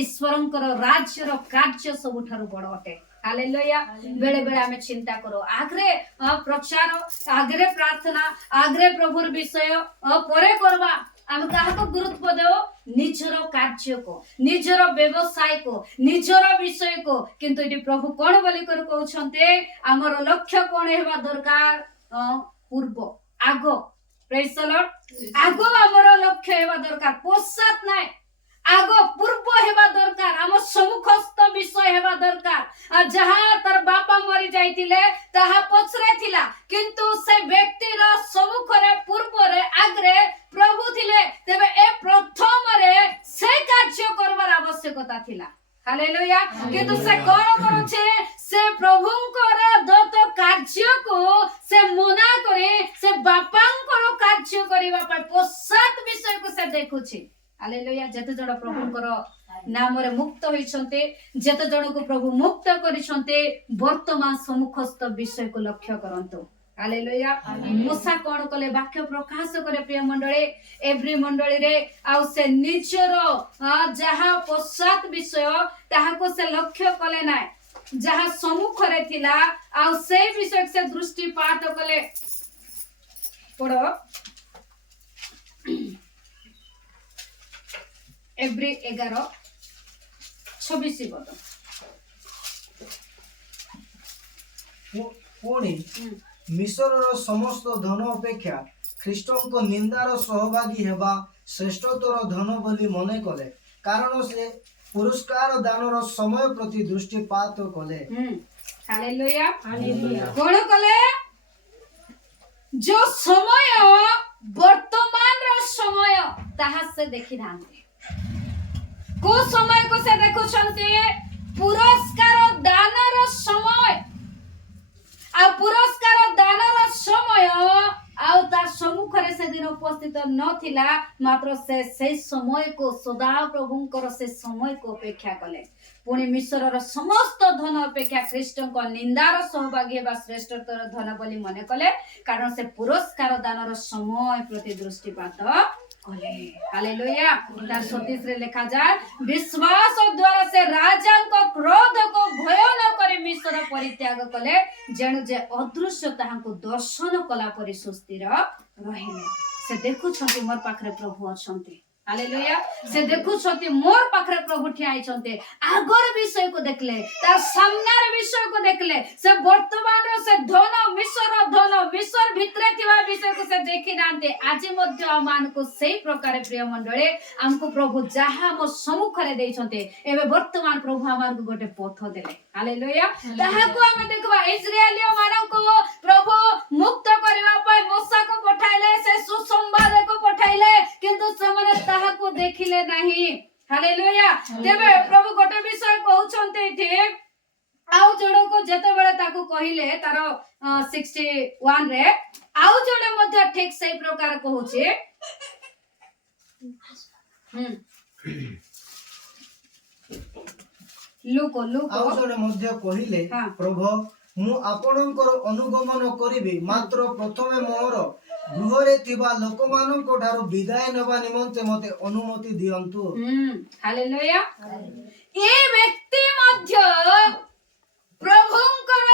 ଈଶ୍ୱରଙ୍କର ରାଜ୍ୟର କାର୍ଯ୍ୟ ସବୁଠାରୁ ବଡ଼ ଅଟେ। ହାଲେଲୁୟା। ବେଳେ ବେଳେ ଆମେ ଚିନ୍ତା କରୁ ଆଗରେ ପ୍ରଚାର, ଆଗରେ ପ୍ରାର୍ଥନା, ଆଗରେ ପ୍ରଭୁର ବିଷୟ ପରେ କରିବା, आम क्या गुरुत्व देव निजर कार्य को निजर व्यवसाय को निजर विषय को किंतु ये प्रभु कौन बोली कर कहते आमर लक्ष्य कौन हेबा दरकार पूर्व आग प्रेज द लॉर्ड आग आमर लक्ष्य हेबा दरकार पश्चात नाय आग पूर्व हेबा दरकार आम सम्मुखस्थ विषय हेबा दरकार जहाँ तार बापा मरी जाइतिले ताहा पछरे थिला किंतु से व्यक्तिर सम्मुख रे पूर्व रे आगरे प्रभु थिले तेबे ए प्रथम रे से कार्य करबार आवश्यकता थिला हालेलुया किंतु से कोन करूछे से प्रभुंकर दत्त कार्य को से मना करे से बापांकर कार्य करिबा पर पश्चात विषय को से देखुछे हालेलुया जते जण प्रभुंकर नाम रे मुक्त होइछन्ते जते जण को प्रभु मुक्त करिछन्ते वर्तमान सम्मुखस्थ विषय को लक्ष्य करंतो हालेलुया मूसा कोन कले वाक्य प्रकाश करे प्रिय मंडळी एवरी मंडळी रे आ से निजर जहा पश्चात विषय ताहा को से लक्ष्य कले नाय जहा सम्मुख रे थिला आ से विषय से दृष्टिपात कले पढो एवरी 11:26 पद पुणी मिश्रर समस्त धन अपेक्षा ख्रीष्टों को निंदार सहभागी हेबा श्रेष्ठतर धन बोली मने कले कारण से पुरस्कार दानर समय प्रति दृष्टिपात कले हालेलुया कोन कले जो समय वर्तमान रो समय ताहा से देखि नांते को समय को से देखो छन्ते पुरस्कार दानर समय आ पुरस्कार दानर समय आ तार सम्मुख रे से दिन उपस्थित नथिला मात्र से समय को सदा प्रभुंकर से समय को अपेक्षा कले पुणी मिश्रर समस्त धन अपेक्षा ख्रीष्टों को निंदार सहभागी बा श्रेष्ठतर धन बोली मने कले कारण से पुरस्कार दानर समय प्रति दृष्टिपात कले हालेलुया तार 37 रे लिखा जाय विश्वास द्वारा से राजा को क्रोध को भय न करे मिश्र परित्याग कले जेनु जे अदृश्य ताहाको दर्शन कला परि सुस्थिर रहिले से देखु छथि मोर पाखरे प्रभु अछन्ते हालेलुया से देखु छथि मोर पाखरे प्रभु ठियाई छन्ते आगर विषय को देखले तार सामनार विषय को देखले से वर्तमान रो से धन मिश्र भितरे थिवा विषय को से देखि नांते आज मध्य आमान को सेही प्रकार प्रिय मंडळे हमको प्रभु जहा मो सम्मुख रे देइ छन्ते एबे वर्तमान प्रभु आमान को गोटे पथ देले हालेलुया ताहा को हम देखबा इस्राएलियो मानन को प्रभु मुक्त करबा पय मूसा को पठाइले से सुसंवाद को पठाइले किंतु समने ताहा को देखिले नाही हालेलुया तेबे प्रभु गोटे विषय कहउछन्ते इथे आउ जण को जते बेले ताको कहिले तार 61 रे आउ जण मध्ये ठीक सही प्रकार कहउछे लुको आउ जणे मध्ये कहिले प्रभु मु आपणकर अनुगमन करिबी मात्र प्रथमे मोर गृहरे थिबा लोकमाननको ठारो विदाय नेबा निमंते मते अनुमति दियंतु हालेलुया ए व्यक्ति मध्य प्रभुंकर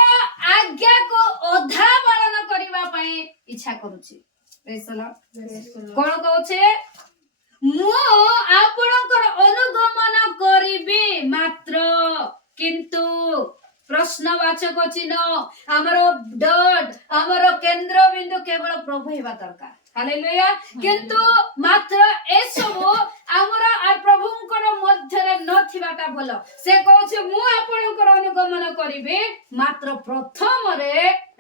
आज्ञा को अधा पालन करिबा पई इच्छा करूची प्रेज द लॉर्ड कोन कहउछे मु आपणकर अनुगमन करिबी मात्र किंतु प्रश्नवाचक चिन्ह हमर डट हमर केंद्र बिंदु केवल प्रभु हेबा दरकार हालेलुया किंतु मात्र ए सब हमर आ प्रभुंकर मध्य रे नथिबाटा भलो से कहछे मु आपनकर अनुगमन करिबे मात्र प्रथम रे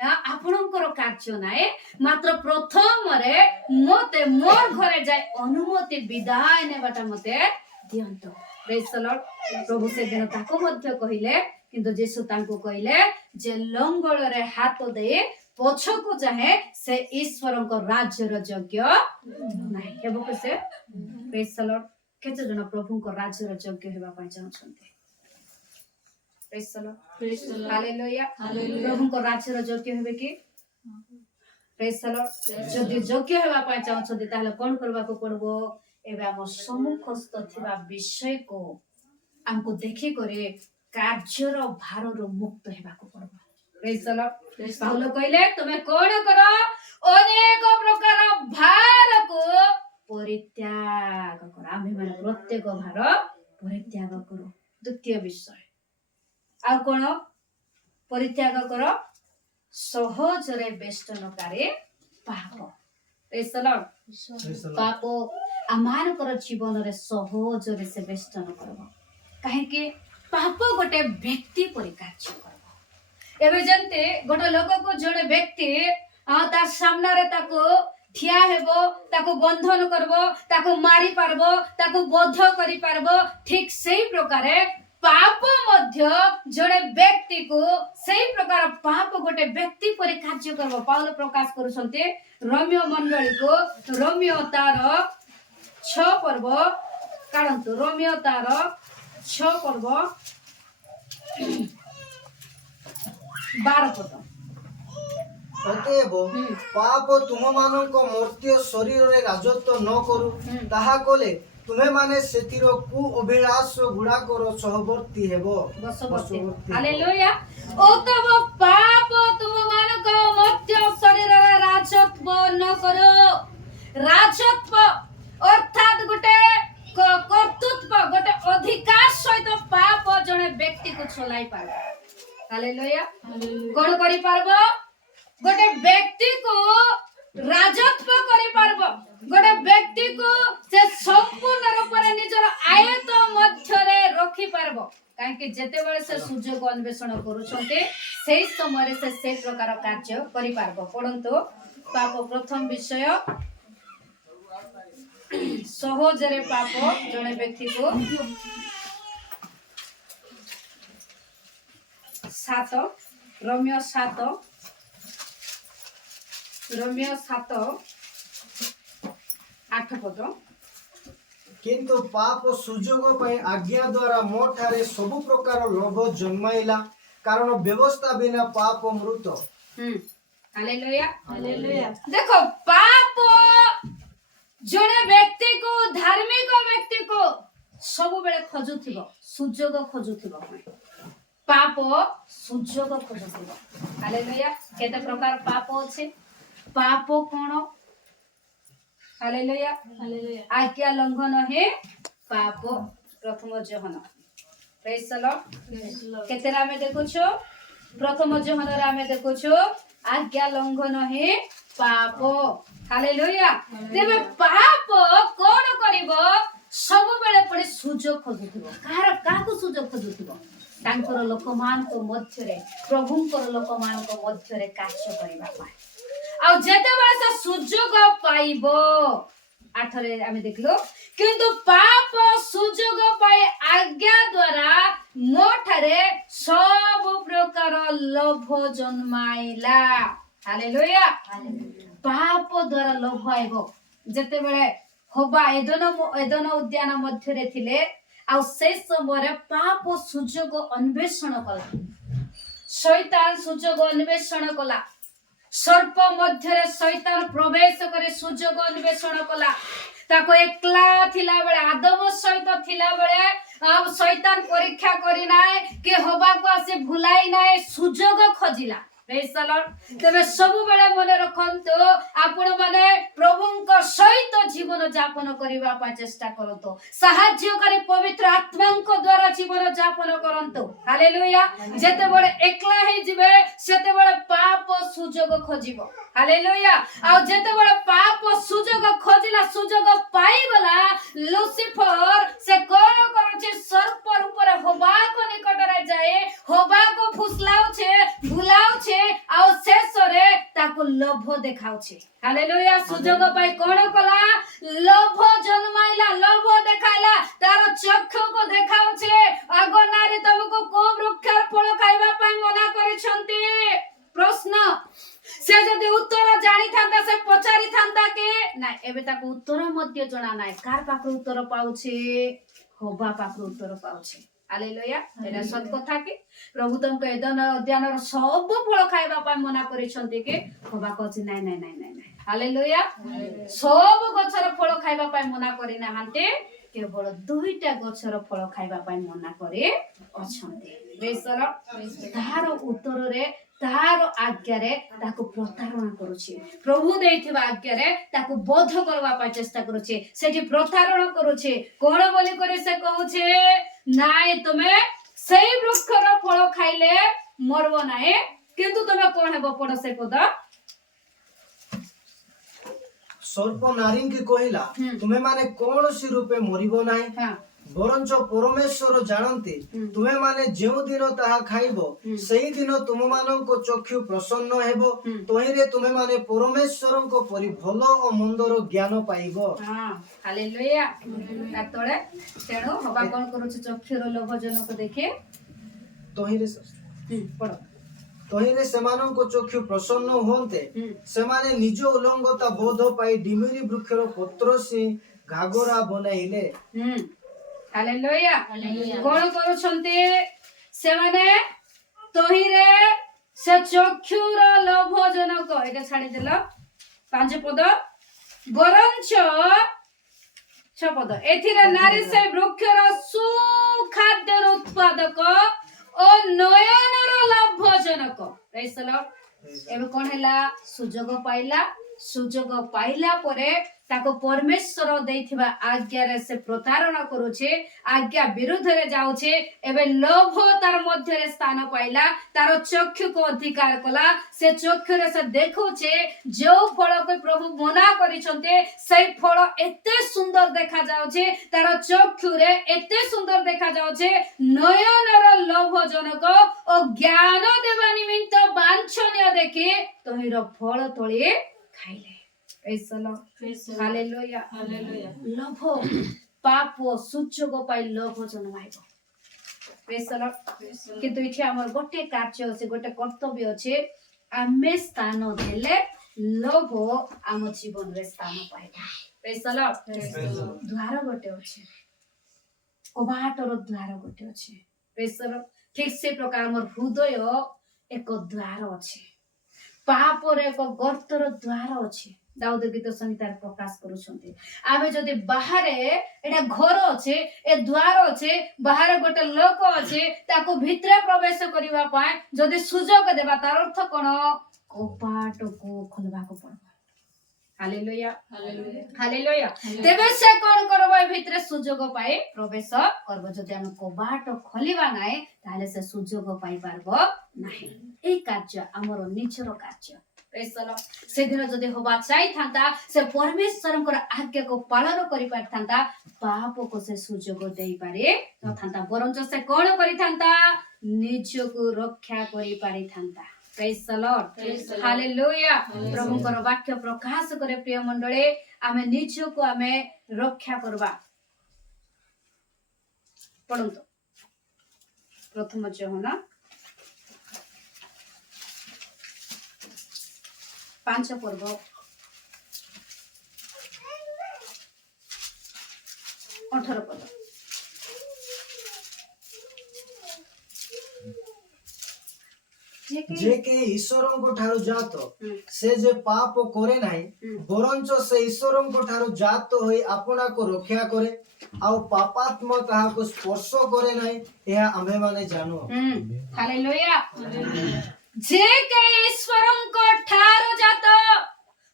आपनकर कार्य नाय मात्र प्रथम रे मते मोर घरे जाय अनुमति विदाय नेबाटा मते दियंतो प्रेज द लॉर्ड प्रभु से दिन ताको मध्य कहिले किंतु जेसु तांको कहिले जे लंगल रे हाथ दे पछ को चाहे से ईश्वर को राज्य रो योग्य नाही हेबो के से प्रेज द लॉर्ड केते जन प्रभु को राज्य रो योग्य हेबा पय चाहछन्ते प्रेज द लॉर्ड हालेलुया प्रभु को राज्य रो योग्य हेबे कि प्रेज द लॉर्ड जदि योग्य हेबा पय चाहछन्ते ताले कोन करबा को पड़बो एबे हम सम्मुखस्थ थिबा विषय को हमको देखि करे कार्यर भारर मुक्त हेबा को पड़बो प्रेज द लॉर्ड पाउल कहले तुमे कोन करो अनेक प्रकार भार को ପରିତ୍ୟାଗ କର। ଆମେ ମାନେ ପ୍ରତ୍ୟେକ ଭାର ପରିତ୍ୟାଗ କର। ଦ୍ୱିତୀୟ ବିଷୟ ଆଉ କଣ? ପରିତ୍ୟାଗ କର ସହଜରେ ବେଷ୍ଟନକାରୀ ପାପ। Praise the Lord। ପାପ ଆମମାନଙ୍କର ଜୀବନରେ ସହଜରେ ସେ ବେଷ୍ଟନ କରିବ। କାହିଁକି? ପାପ ଗୋଟେ ବ୍ୟକ୍ତି ପରି କାର୍ଯ୍ୟ କରିବ। ଏବେ ଯେମିତି ଗୋଟେ ଲୋକକୁ ଜଣେ ବ୍ୟକ୍ତି ତା ସାମ୍ନାରେ ତାକୁ ଠିଆ ହେବ, ତାକୁ ବନ୍ଧନ କରିବ, ତାକୁ ମାରି ପାରିବ, ତାକୁ ବଧ କରିପାରିବ, ଠିକ ସେଇ ପ୍ରକାରେ ପାପ ମଧ୍ୟ ଜଣେ ବ୍ୟକ୍ତିକୁ ସେଇ ପ୍ରକାର ପାପ ଗୋଟେ ବ୍ୟକ୍ତି ପରି କାର୍ଯ୍ୟ କରିବ। ପାଉଲ ପ୍ରକାଶ କରୁଛନ୍ତି ରୋମିଓ ମଣ୍ଡଳୀକୁ। ରୋମିଓ ତାର 6 ପର୍ବ କାଢନ୍ତୁ। ରୋମିଓ ତାର 6 ପର୍ବ 12 ପଦ। ଅତଏବ ପାପ ତୁମମାନଙ୍କ ମର୍ତ୍ତ୍ୟ ଶରୀରରେ ରାଜତ୍ୱ ନ କରୁ, ତାହା କଲେ ତୁମେମାନେ ସେଥିର କୁ ଅଭିଳାଷ ଗୁଡାକର ସହବର୍ତ୍ତୀ ହେବ। ହାଲେଲୁୟା। ଅତଏବ ପାପ ତୁମମାନଙ୍କ ମର୍ତ୍ତ୍ୟ ଶରୀରରେ ରାଜତ୍ୱ ନ କର। ରାଜତ୍ୱ ଅର୍ଥାତ ଗୋଟେ କର୍ତ୍ତୃତ୍ୱ, ଗୋଟେ ଅଧିକାର ସହିତ ପାପ ଜଣେ ବ୍ୟକ୍ତିକୁ ଚଲାଇ ପାରିବ। ହାଲେଲୁୟା। କଣ କରିପାରିବ? ଗୋଟେ ବ୍ୟକ୍ତିକୁ ରାଜତ୍ୱ କରିପାରିବ। ଗୋଟେ ବ୍ୟକ୍ତିକୁ ସେ ସମ୍ପୂର୍ଣ୍ଣ ରୂପରେ ନିଜର ଆୟତ ମଧ୍ୟରେ ରଖିପାରିବ। କାହିଁକି? ଯେତେବେଳେ ସେ ସୁଯୋଗ ଅନ୍ୱେଷଣ କରୁଛନ୍ତି ସେଇ ସମୟରେ ସେ ସେଇ ପ୍ରକାର କାର୍ଯ୍ୟ କରିପାରିବ। ପଢନ୍ତୁ ପାପ ପ୍ରଥମ ବିଷୟ ସହଜରେ ପାପ ଜଣେ ବ୍ୟକ୍ତିକୁ 7 ରୋମିଓ 7 8 ପଦ। କିନ୍ତୁ ପାପ ସୁଯୋଗ ପାଇଁ ଆଜ୍ଞା ଦ୍ୱାରା ମୋ ଠାରେ ସବୁ ପ୍ରକାର ଲୋଭ ଜନ୍ମାଇଲା, କାରଣ ବ୍ୟବସ୍ଥା ବିନା ପାପ ମୃତ। ହାଲେଲୁୟା। ଦେଖ, ପାପ ଜଣେ ବ୍ୟକ୍ତିକୁ, ଧାର୍ମିକ ବ୍ୟକ୍ତିକୁ ସବୁବେଳେ ଖୋଜୁଥିବ, ସୁଯୋଗ ଖୋଜୁଥିବ। ପାପ ସୁଯୋଗ ଖୋଜୁଥିବ। ହାଲେଲୁୟା। କେତେ ପ୍ରକାର ପାପ ଅଛି? ପାପ କଣ? ହାଲେଲୁୟା। ଆଜ୍ଞା ଲଙ୍ଘନ ହିଁ ପାପ। ପ୍ରଥମ ଯୋହନ। ପ୍ରେଜ୍ ଦ ଲର୍ଡ। କେତେରେ ଆମେ ଦେଖୁଛୁ? ପ୍ରଥମ ଯୋହନରେ ଆମେ ଦେଖୁଛୁ ଆଜ୍ଞା ଲଙ୍ଘନ ହିଁ ପାପ। ହାଲେଲୁୟା। ତେବେ ପାପ କଣ କରିବ? ସବୁବେଳେ ପଡି ସୁଯୋଗ ଖୋଜୁଥିବ। କାହାକୁ ସୁଯୋଗ ଖୋଜୁଥିବ? ତାଙ୍କର ଲୋକମାନଙ୍କ ମଧ୍ୟରେ, ପ୍ରଭୁଙ୍କର ଲୋକମାନଙ୍କ ମଧ୍ୟରେ କାର୍ଯ୍ୟ କରିବା ପାଇଁ। ଆଉ ଯେତେବେଳେ ସେ ସୁଯୋଗ ପାଇବ, 8ରେ ଆମେ ଦେଖିଲୁ, କିନ୍ତୁ ପାପ ସୁଯୋଗ ପାଇ ଆଜ୍ଞା ଦ୍ୱାରା ମୋ ଠାରେ ସବୁ ପ୍ରକାର ଲୋଭ ଜନ୍ମାଇଲା। ହାଲେଲୁୟା। ପାପ ଦ୍ୱାରା ଲୋଭ ଆଇବ। ଯେତେବେଳେ ହବା ଏଦନ ଉଦ୍ୟାନ ମଧ୍ୟରେ ଥିଲେ, ଆଉ ସେ ସମୟରେ ପାପ ସୁଯୋଗ ଅନ୍ୱେଷଣ କଲା। ଶୈତାନ ସୁଯୋଗ ଅନ୍ୱେଷଣ କଲା। ସର୍ପ ମଧ୍ୟରେ ଶୈତାନ ପ୍ରବେଶ କରି ସୁଯୋଗ ଅନ୍ୱେଷଣ କଲା। ତାକୁ ଏକଲା ଥିଲାବେଳେ, ଆଦମ ସହିତ ଥିଲାବେଳେ ଶୈତାନ ପରୀକ୍ଷା କରି ନାହିଁ କି ହବାକୁ ଆସି ଭୁଲାଇ ନାହିଁ, ସୁଯୋଗ ଖୋଜିଲା। ତେବେ ସବୁବେଳେ ମନେ ରଖନ୍ତୁ, ଆପଣ ମାନେ ପ୍ରଭୁଙ୍କ ସହିତ ଜୀବନ ଯାପନ କରିବା ପାଇଁ ଚେଷ୍ଟା କରନ୍ତୁ। ସାହାଯ୍ୟକାରୀ ପବିତ୍ର ଆତ୍ମାଙ୍କ ଦ୍ୱାରା ଜୀବନ ଯାପନ କରନ୍ତୁ। ହାଲେଲୁୟା। ଯେତେବେଳେ ଏକଲା ହେଇଯିବେ ସେତେବେଳେ ପାପ ସୁଯୋଗ ଖୋଜିବ। ହାଲେଲୁୟା। ଆଉ ଯେତେବେଳେ ପାପ ସୁଯୋଗ ଖୋଜିଲା, ସୁଯୋଗ ପାଇଗଲା, ଲୁସିଫର ସେ କଣ କରୁଛି? ସର୍ପ ରୂପରେ ହବାକୁ ନିକଟରେ ଯାଏ, ହବାକୁ ଫୁସଲାଉଛି, ଭୁଲାଉଛି, ଆଉ ଶେଷରେ ତାକୁ ଲୋଭ ଦେଖାଉଛି। ହାଲେଲୁୟା। ସୁଯୋଗ ପାଇ କଣ କଲା? ଲୋଭ ଜନ୍ମାଇଲା, ଲୋଭ ଦେଖାଇଲା। ତାର ଚକ୍ଷୁକୁ ଦେଖାଉଛି, ଆଗ ନାରୀ ତମକୁ କୋଉ ବୃକ୍ଷର ଫଳ ଖାଇବା ପାଇଁ ମନା କରିଛନ୍ତି? ପ୍ରଶ୍ନ। ସେ ଯଦି ଉତ୍ତର ଜାଣିଥାନ୍ତା ସେ ପଚାରିଥାନ୍ତା କି ନାଇଁ? ଏବେ ତାକୁ ଉତ୍ତର ମଧ୍ୟ ଜଣା ନାହିଁ। କାହାର ପାଖରୁ ଉତ୍ତର ପାଉଛି? ହବା ପାଖରୁ ଉତ୍ତର ପାଉଛି। ହାଲେଲୁୟା। ଏଇଟା ସତ କଥା କି? ପ୍ରଭୁ ତମକୁ ଏଦନ ଉଦ୍ୟାନର ସବୁ ଫଳ ଖାଇବା ପାଇଁ ମନା କରିଛନ୍ତି କି? ହବା କହୁଛି ନାଇଁ ନାଇଁ ନାଇଁ ନାଇଁ ନାଇଁ। ହାଲେଲୁୟା। ସବୁ ଗଛର ଫଳ ଖାଇବା ପାଇଁ ମନା କରିନାହାନ୍ତି, କେବଳ 2ଟା ଗଛର ଫଳ ଖାଇବା ପାଇଁ ମନା କରି ଅଛନ୍ତି। ତାହାର ଉତ୍ତରରେ ତାହାର ଆଜ୍ଞାରେ ତାକୁ ପ୍ରତାରଣା କରୁଛି। ପ୍ରଭୁ ଦେଇଥିବା ଆଜ୍ଞାରେ ତାକୁ ବୋଧ କରିବା ପାଇଁ ଚେଷ୍ଟା କରୁଛି। ସେଠି ପ୍ରତାରଣା କରୁଛି। କଣ ବୋଲି କରି ସେ କହୁଛି, ନାଇଁ ତୁମେ ସେଇ ବୃକ୍ଷର ଫଳ ଖାଇଲେ ମରବ ନାହିଁ, କିନ୍ତୁ ତୁମେ କଣ ହେବ? ପଢ ସେ ପଦ। ସର୍ପ ନାରୀଙ୍କି କହିଲା, ତୁମେ ମାନେ କୌଣସି ରୂପେ ମରିବ ନାହିଁ, ବରଞ୍ଚ ପରମେଶ୍ୱର ଜାଣନ୍ତି ତୁମେ ମାନେ ଯେଉଁ ଦିନ ତାହା ଖାଇବ ସେହି ଦିନ ତୁମମାନଙ୍କ ଚକ୍ଷୁ ପ୍ରସନ୍ନ ହେବ, ତହିଁରେ ତୁମେ ମାନେ ପରମେଶ୍ୱରଙ୍କ ପରି ଭଲ ଓ ମନ୍ଦର ଜ୍ଞାନ ପାଇବ। ହାଲେଲୁୟା। ତା ତଳେ ତେଣୁ ହବା କଣ କରୁଛି? ଚକ୍ଷୁର ଲୋଭଜନକ ଦେଖି ତହିଁରେ ସେମାନଙ୍କ ଚକ୍ଷୁ ପ୍ରସନ୍ନ ହୁଅନ୍ତେ, ସେମାନେ ନିଜ ଉଲଙ୍ଗତା ବୋଧ ପାଇ ଡିମିରି ବୃକ୍ଷର ପତ୍ର ସି ଘାଗରା ବନାଇଲେ। ହାଲେଲୁୟା। କଣ କରୁଛନ୍ତି ସେମାନେ? ତହିଁରେ ସେ ଚକ୍ଷୁର ଲୋଭଜନକ, ଏଇଟା ଛାଡିଦେଲ 5 ପଦ, ବରଞ୍ଚ 6 ପଦ, ଏଥିରେ ନାରୀ ସେ ବୃକ୍ଷର ସୁଖାଦ୍ୟର ଉତ୍ପାଦକ ଓ ନୟନର ଲାଭଜନକ। ଏବେ କଣ ହେଲା? ସୁଯୋଗ ପାଇଲା। ସୁଯୋଗ ପାଇଲା ପରେ ତାକୁ ପରମେଶ୍ୱର ଦେଇଥିବା ଆଜ୍ଞାରେ ସେ ପ୍ରତାରଣା କରୁଛି, ଆଜ୍ଞା ବିରୁଦ୍ଧରେ ଯାଉଛି। ଏବେ ଲୋଭ ତାର ମଧ୍ୟରେ ସ୍ଥାନ ପାଇଲା, ତାର ଚକ୍ଷୁକୁ ଅଧିକାର କଲା। ସେ ଚକ୍ଷୁରେ ସେ ଦେଖୁଛି ଯୋଉ ଫଳକୁ ପ୍ରଭୁ ମନା କରିଛନ୍ତି ସେଇ ଫଳ ଏତେ ସୁନ୍ଦର ଦେଖା ଯାଉଛି, ତାର ଚକ୍ଷୁରେ ଏତେ ସୁନ୍ଦର ଦେଖା ଯାଉଛି, ନୟନର ଲୋଭଜନକ ଓ ଜ୍ଞାନ ଦେବା ନିମିତ୍ତ ବାଞ୍ଛନୀୟ ଦେଖି ତହିଁର ଫଳ ତୋଳି ଖାଇଲେ। ହାଲେଲୁୟା। ଲୋଭ ପାପ ସୁଯୋଗ ପାଇ ଲୋଭ ଜନ୍ମାଇବ। କିନ୍ତୁ ଏଠି ଆମର ଗୋଟେ କାର୍ଯ୍ୟ ଅଛି, ଗୋଟେ କର୍ତ୍ତବ୍ୟ ଅଛି। ଆମେ ସ୍ଥାନ ଦେଲେ ଲୋଭ ଆମ ଜୀବନରେ ସ୍ଥାନ ପାଇବ। ଦ୍ୱାର ଗୋଟେ ଅଛି, କବାଟର ଦ୍ୱାର ଗୋଟେ ଅଛି। ଠିକ ସେ ପ୍ରକାର ଆମର ହୃଦୟ ଏକ ଦ୍ୱାର ଅଛି, ପାପର ଏକ ଗର୍ତ୍ତର ଦ୍ୱାର ଅଛି। ଦାଉଦ ଗୀତ ସଂହିତାରେ ପ୍ରକାଶ କରୁଛନ୍ତି। ଆମେ ଯଦି ବାହାରେ, ଏଟା ଘର ଅଛି, ଏ ଦ୍ୱାର ଅଛି, ବାହାରେ ଗୋଟେ ଲୋକ ଅଛି, ତାକୁ ଭିତରେ ପ୍ରବେଶ କରିବା ପାଇଁ ଯଦି ସୁଯୋଗ ଦେବା, ତାର ଅର୍ଥ କଣ? କବାଟକୁ ଖୋଲିବାକୁ ପଡିବ। ହାଲେଲୁୟା। ହାଲେଲୁୟା। ତେବେ ସେ କଣ କରିବ? ଏ ଭିତରେ ସୁଯୋଗ ପାଇ ପ୍ରବେଶ କରିବ। ଯଦି ଆମେ କବାଟ ଖୋଲିବା ନାହିଁ ତାହେଲେ ସେ ସୁଯୋଗ ପାଇପାରିବ ନାହିଁ। ଏଇ କାର୍ଯ୍ୟ ଆମର ନିଜର କାର୍ଯ୍ୟ। ସେଦିନ ଯଦି ହବା ଚାହିଁଥାନ୍ତା, ସେ ପରମେଶ୍ୱରଙ୍କର ଆଜ୍ଞାକୁ ପାଳନ କରିପାରିଥାନ୍ତା, ପାପକୁ ସେ ସୁଯୋଗ ଦେଇପାରି ନଥାନ୍ତା। ବରଞ୍ଚ ସେ କଣ କରିଥାନ୍ତା? ନିଜକୁ ରକ୍ଷା କରିପାରିଥାନ୍ତା। ହାଲେଲୁୟା। ପ୍ରଭୁଙ୍କର ବାକ୍ୟ ପ୍ରକାଶ କରେ ପ୍ରିୟ ମଣ୍ଡଳୀ, ଆମେ ନିଜକୁ ଆମେ ରକ୍ଷା କରିବା। ପଢନ୍ତୁ ପ୍ରଥମ ଯୋହନ 5 ପର୍ବ 18 ପଦ। ଯେ କେହି ଈଶ୍ୱରଙ୍କ ଠାରୁ ଜାତ ସେ ଯେ ପାପ କରେ ନାହିଁ, ବରଞ୍ଚ ସେ ଈଶ୍ୱରଙ୍କ ଠାରୁ ଜାତ ହୋଇ ଆପଣାକୁ ରକ୍ଷା କରେ, ଆଉ ପାପାତ୍ମା ତାହାକୁ ସ୍ପର୍ଶ କରେ ନାହିଁ, ଏହା ଆମ୍ଭେମାନେ ଜାଣୁ। ହାଲେଲୁୟା। ଯେ କେହି ଈଶ୍ୱରଙ୍କ ଠାରୁ ଜାତ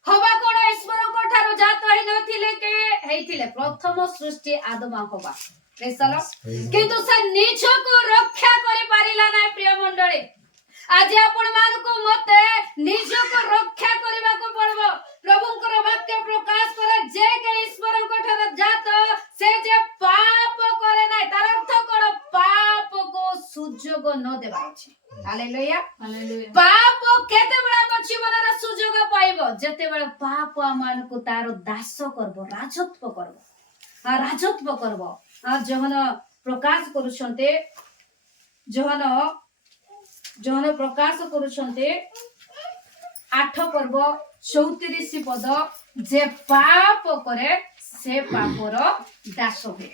ହବା, କଣ ଈଶ୍ୱରଙ୍କ ଠାରୁ ଜାତ ହେଇନଥିଲେ କି? ହେଇଥିଲେ। ପ୍ରଥମ ସୃଷ୍ଟି ଆଦମ ହବା, କିନ୍ତୁ ସେ ନିଜକୁ ରକ୍ଷା କରିପାରିଲା ନାହିଁ। ପ୍ରିୟ ମଣ୍ଡଳୀ, ଆଜି ଆପଣ ମାନଙ୍କୁ ମତେ ନିଜକୁ ରକ୍ଷା କରିବାକୁ ପଡିବ। ପ୍ରଭୁଙ୍କର ବାକ୍ୟ ପ୍ରକାଶ କରେ, ଯେ କେହି ଈଶ୍ୱରଙ୍କ ଠାରୁ ଜାତ ସେ ଯେ ପାପ କରେ ନାହିଁ, ତାର ଅର୍ଥ କଣ? ପାପକୁ ସୁଯୋଗ ନ ଦେବା ଅଛି। ହାଲେଲୁୟା। ପାପ କେତେବେଳେ ଆମ ଜୀବନରେ ସୁଯୋଗ ପାଇବ? ଯେତେବେଳେ ପାପ ଆମମାନଙ୍କୁ ତାର ଦାସ କରିବ, ରାଜତ୍ୱ କରିବ। ରାଜତ୍ୱ କରିବ। ଯୋହନ ପ୍ରକାଶ କରୁଛନ୍ତି, ଯୋହନ ପ୍ରକାଶ କରୁଛନ୍ତି 8 ପର୍ବ 34 ପଦ, ଯେ ପାପ କରେ ସେ ପାପର ଦାସ ହୁଏ।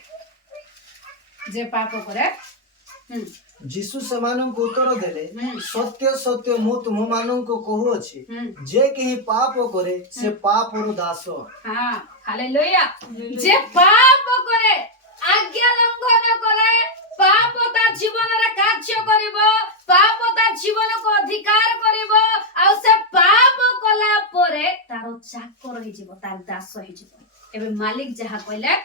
ଯେ ପାପ କରେ। ଯୀଶୁ ସେମାନଙ୍କୁ ଉତ୍ତର ଦେଲେ, ସତ୍ୟ ସତ୍ୟ ମୁଁ ତୁମମାନଙ୍କୁ କହୁଅଛି, ଯେ କେହି ପାପ କରେ ସେ ପାପର ଦାସ। ହାଲେଲୁୟା। ଯେ ପାପ କରେ आज्ञा लंघन कले पाप ता जीवन रे कार्य करिवो पाप ता जीवन को अधिकार करिवो आ से पाप कला परे तारो चाकर होई जीवो तार दास होई जीवो एबे मालिक जहा कहले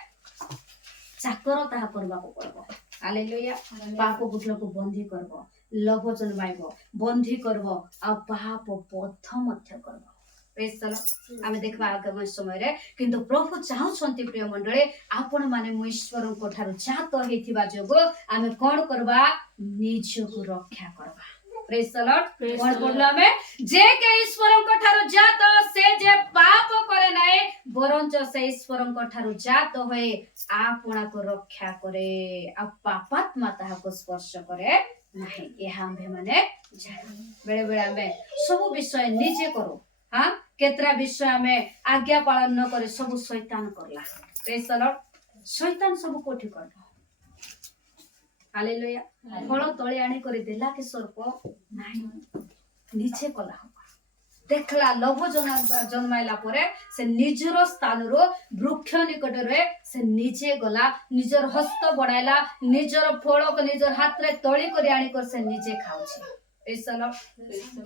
चाकर ताहा करबा को पड़बो हालेलुया पाप बुझलो को बंधी करबो लोभ जन्माइबो बंधी करबो आ पाप बद्ध मध्य करबो प्रेज द लॉर्ड आमे देखबा आगामी समय रे किंतु प्रभु चाहुछंती प्रिय मंडळे आपण माने मो ईश्वर को ठारू जात हेथिबा जोगो आमे कोन करबा निज को रक्षा करबा प्रेज द लॉर्ड कोन पडला आमे जे के ईश्वर को ठारू जात से जे पाप करे नाए बरंच से ईश्वर को ठारू जात होए आपणा को रक्षा करे आ पापात्मा ताहा को स्पर्श करे नाही एहा आम्भे माने बेले बेले आमे सब विषय निजे करू हाँ केतरा विषय में आज्ञा पालन न करे सब शैतान करला प्रेज द लॉर्ड शैतान सब कोठी करबो हालेलुया फल तळे आनी करी देला के सर्प नाही नीचे कला देखला लोभ जन्माइला परे से निजर स्थान रो वृक्ष निकट रे से नीचे गला निजर हस्त बढाइला निजर फल को निजर हाथ रे तळी करी आनी कर से नीचे खाउछि एसलो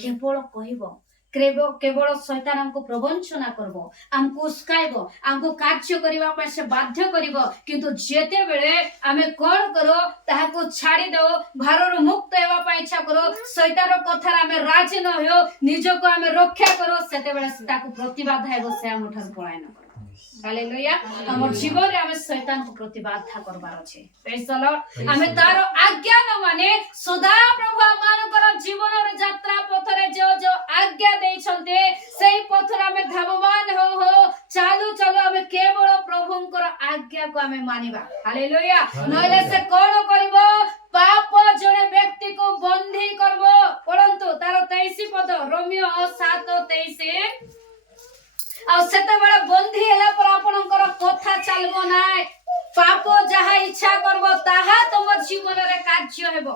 केवल कहिबो केवल शैतान हमको प्रवंचना करबो हमको उस्काइबो हमको कार्य करिवा पर से बाध्य करिबो किंतु जेते बेले आमे कोन करो ताहाको छाडी दो भारर मुक्त हेवा पर इच्छा करो शैतान कथा आमे राजी न हो निजको आमे रक्षा करो सेते बेले ताको प्रतिबाध हेबो से हम ठर पळाय न करो हालेलुया हमर जीवन रे आमे शैतान को प्रतिबाध करबार अछि प्रेज द लॉर्ड आमे तार आज्ञा न माने सदा प्रभु मानकर जीवन रे यात्रा पथ रे जो आज्ञा देइ छन्ते सेही पथ रे आमे धावमान हो चालू चालू आमे केवल प्रभुंकर आज्ञा को आमे मानिबा हालेलुया नले से कोन करबो पाप जने व्यक्ति को बंधी करबो परंतु तार 23 पद रोमियो 7:23 आ सेते बेले बंधी हैला पर आपनकर कथा चलबो नाय पाप जहा इच्छा करबो ताहा तम जीवन रे कार्य हेबो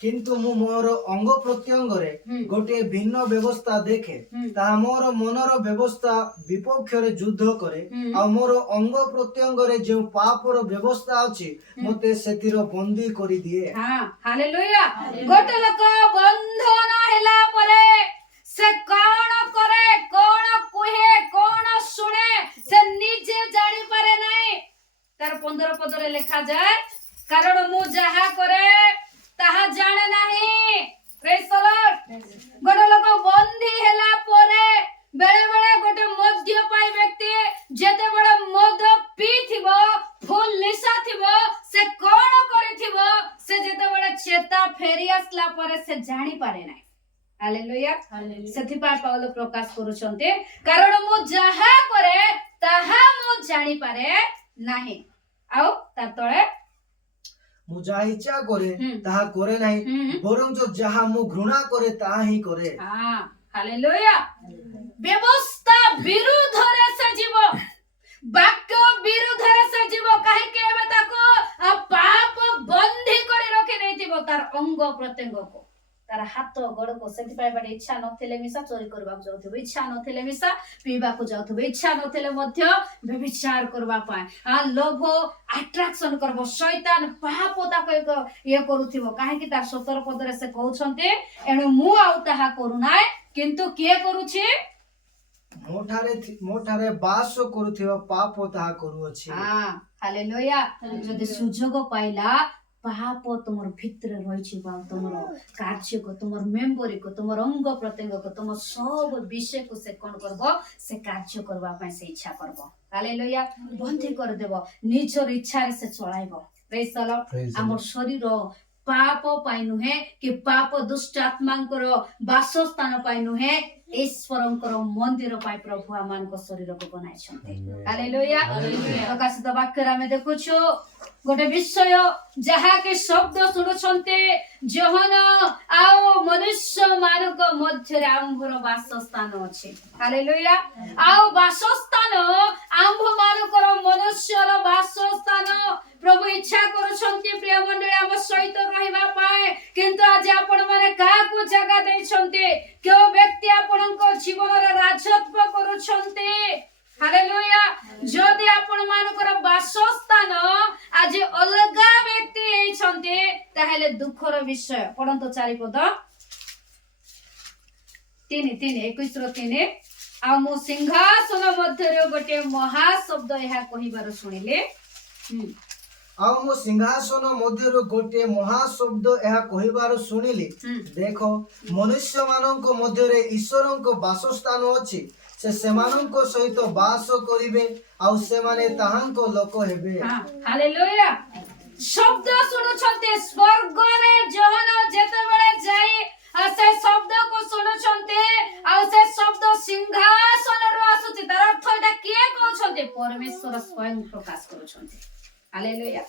किंतु मु मोर अंग प्रत्यंग रे गोटे भिन्न व्यवस्था देखे ता मोर मनर व्यवस्था विपक्ष रे युद्ध करे आ मोर अंग प्रत्यंग रे जे पाप रो व्यवस्था अछि मते सेतिर बंदी करी दिए हां हालेलुया गोटे लोक बंधन हैला परे से कोन करे कोन कुहे कोन सुने से निजे जानि पारे नाही तार 15 पद रे लिखा जाय कारण मु जहा करे ताहा जाने नाही प्रेज द लॉर्ड गोटे लोक बंधी हैला परे बेले बेले गोटे मद्यपाई व्यक्ति जेते बेले मद पीथिबो फुल निशा थिबो से कोन करिथिबो से जेते बेले चेता फेरी आसला परे से जानि पारे नाही हालेलुया सेथि पाय पाउलो प्रकाश करूछन्ते कारण मु जहा करे ताहा मु जानि पारे नाही आउ ता तळे मु जा इच्छा करे ताहा करे नाही बरं जो जहा मु घृणा करे ताहा ही करे हां हालेलुया व्यवस्था विरुद्ध रे से जीव वाक्य विरुद्ध रे से जीव काहे के एबे ताको पाप बंधी करी रखि देथिबो तार अंग प्रत्यंग को तार हाथ गोड़ को सेति पाय बाटे इच्छा नथिले मिसा चोरी करबा जाउथबो इच्छा नथिले मिसा पीबा को जाउथबो इच्छा नथिले मध्य व्यभिचार करबा पाए आ लोभ अट्रैक्शन करबो शैतान पापता को ये करूथिबो काहे कि तार 17 पद रे से कहउछन्ते एनु मु आउ ताहा करू नाय किंतु के करूछि मोठारे बास करूथिबो पाप ताहा करू अछि हां हालेलुया जदि सुजोग पाइला पाप तुमर भितर रहिछि बा तुमर कार्य को तुमर मेमोरी को तुमर अंग प्रत्यंग को तुम सब विषय को से कोन करबो से कार्य करबा पय से इच्छा करबो हालेलुया बंधी कर देबो निजर इच्छा रे से चलाइबो प्रेज द लॉर्ड हमर शरीर पाप पाइ नुहे कि पाप दुष्ट आत्मांकर वासस्थान पाइ नुहे ईश्वरंकर मंदिर पाइ प्रभु आमान को शरीर को बनाइ छन्ते हालेलुया प्रकाशित वाक्य रे देखुछु गोटे विषय जहा के शब्द सुनु छन्ते जहन आओ मनुष्य मानक मध्य रे आंभर वासस्थान अछि हालेलुया आओ वासस्थान आंभ मानकर मनुष्यर वासस्थान प्रभु इच्छा करूछन्ते प्रिय मंडळी हम सहित रहिबा पाए किंतु आज आपण माने का को जगह दै छन्ते केओ व्यक्ति आपणको जीवन रे राजत्व करूछन्ते ହାଲେଲୁୟା। ଯଦି ଆପଣ ମାନଙ୍କର ବାସସ୍ଥାନ ଆଜି ଅଲଗା ବ୍ୟକ୍ତି ହେଇଛନ୍ତି ତାହେଲେ ଦୁଃଖର ବିଷୟ। ପଢନ୍ତୁ 4 ପଦ 3:21 ଆଉ ମୁଁ ସିଂହାସନ ମଧ୍ୟରେ ଗୋଟେ ମହାଶବ୍ଦ ଏହା କହିବାର ଶୁଣିଲେ। ଆଉ ମୁଁ ସିଂହାସନ ମଧ୍ୟରୁ ଗୋଟିଏ ମହାଶବ୍ଦ ଏହା କହିବାର ଶୁଣିଲି, ଦେଖ ମନୁଷ୍ୟ ମାନଙ୍କ ମଧ୍ୟରେ ଈଶ୍ୱରଙ୍କ ବାସସ୍ଥାନ ଅଛି, ସେ ସେମାନଙ୍କ ସହିତ ବାସ କରିବେ ଆଉ ସେମାନେ ତାହାଙ୍କ ଲୋକ ହେବେ। ହାଲେଲୁୟା। ଶବ୍ଦ ଶୁଣୁଛନ୍ତି ସ୍ୱର୍ଗରେ ଜହନ ଯେତେବେଳେ ଯାଇ ସେ ଶବ୍ଦକୁ ଶୁଣୁଛନ୍ତି ଆଉ ସେ ଶବ୍ଦ ସିଂହାସନରୁ ଆସୁଛି, ତାର ଅର୍ଥ ଏଟା କିଏ କହୁଛନ୍ତି? ପରମେଶ୍ୱର ସ୍ୱୟଂ ପ୍ରକାଶ କରୁଛନ୍ତି। ହାଲେଲୁୟା।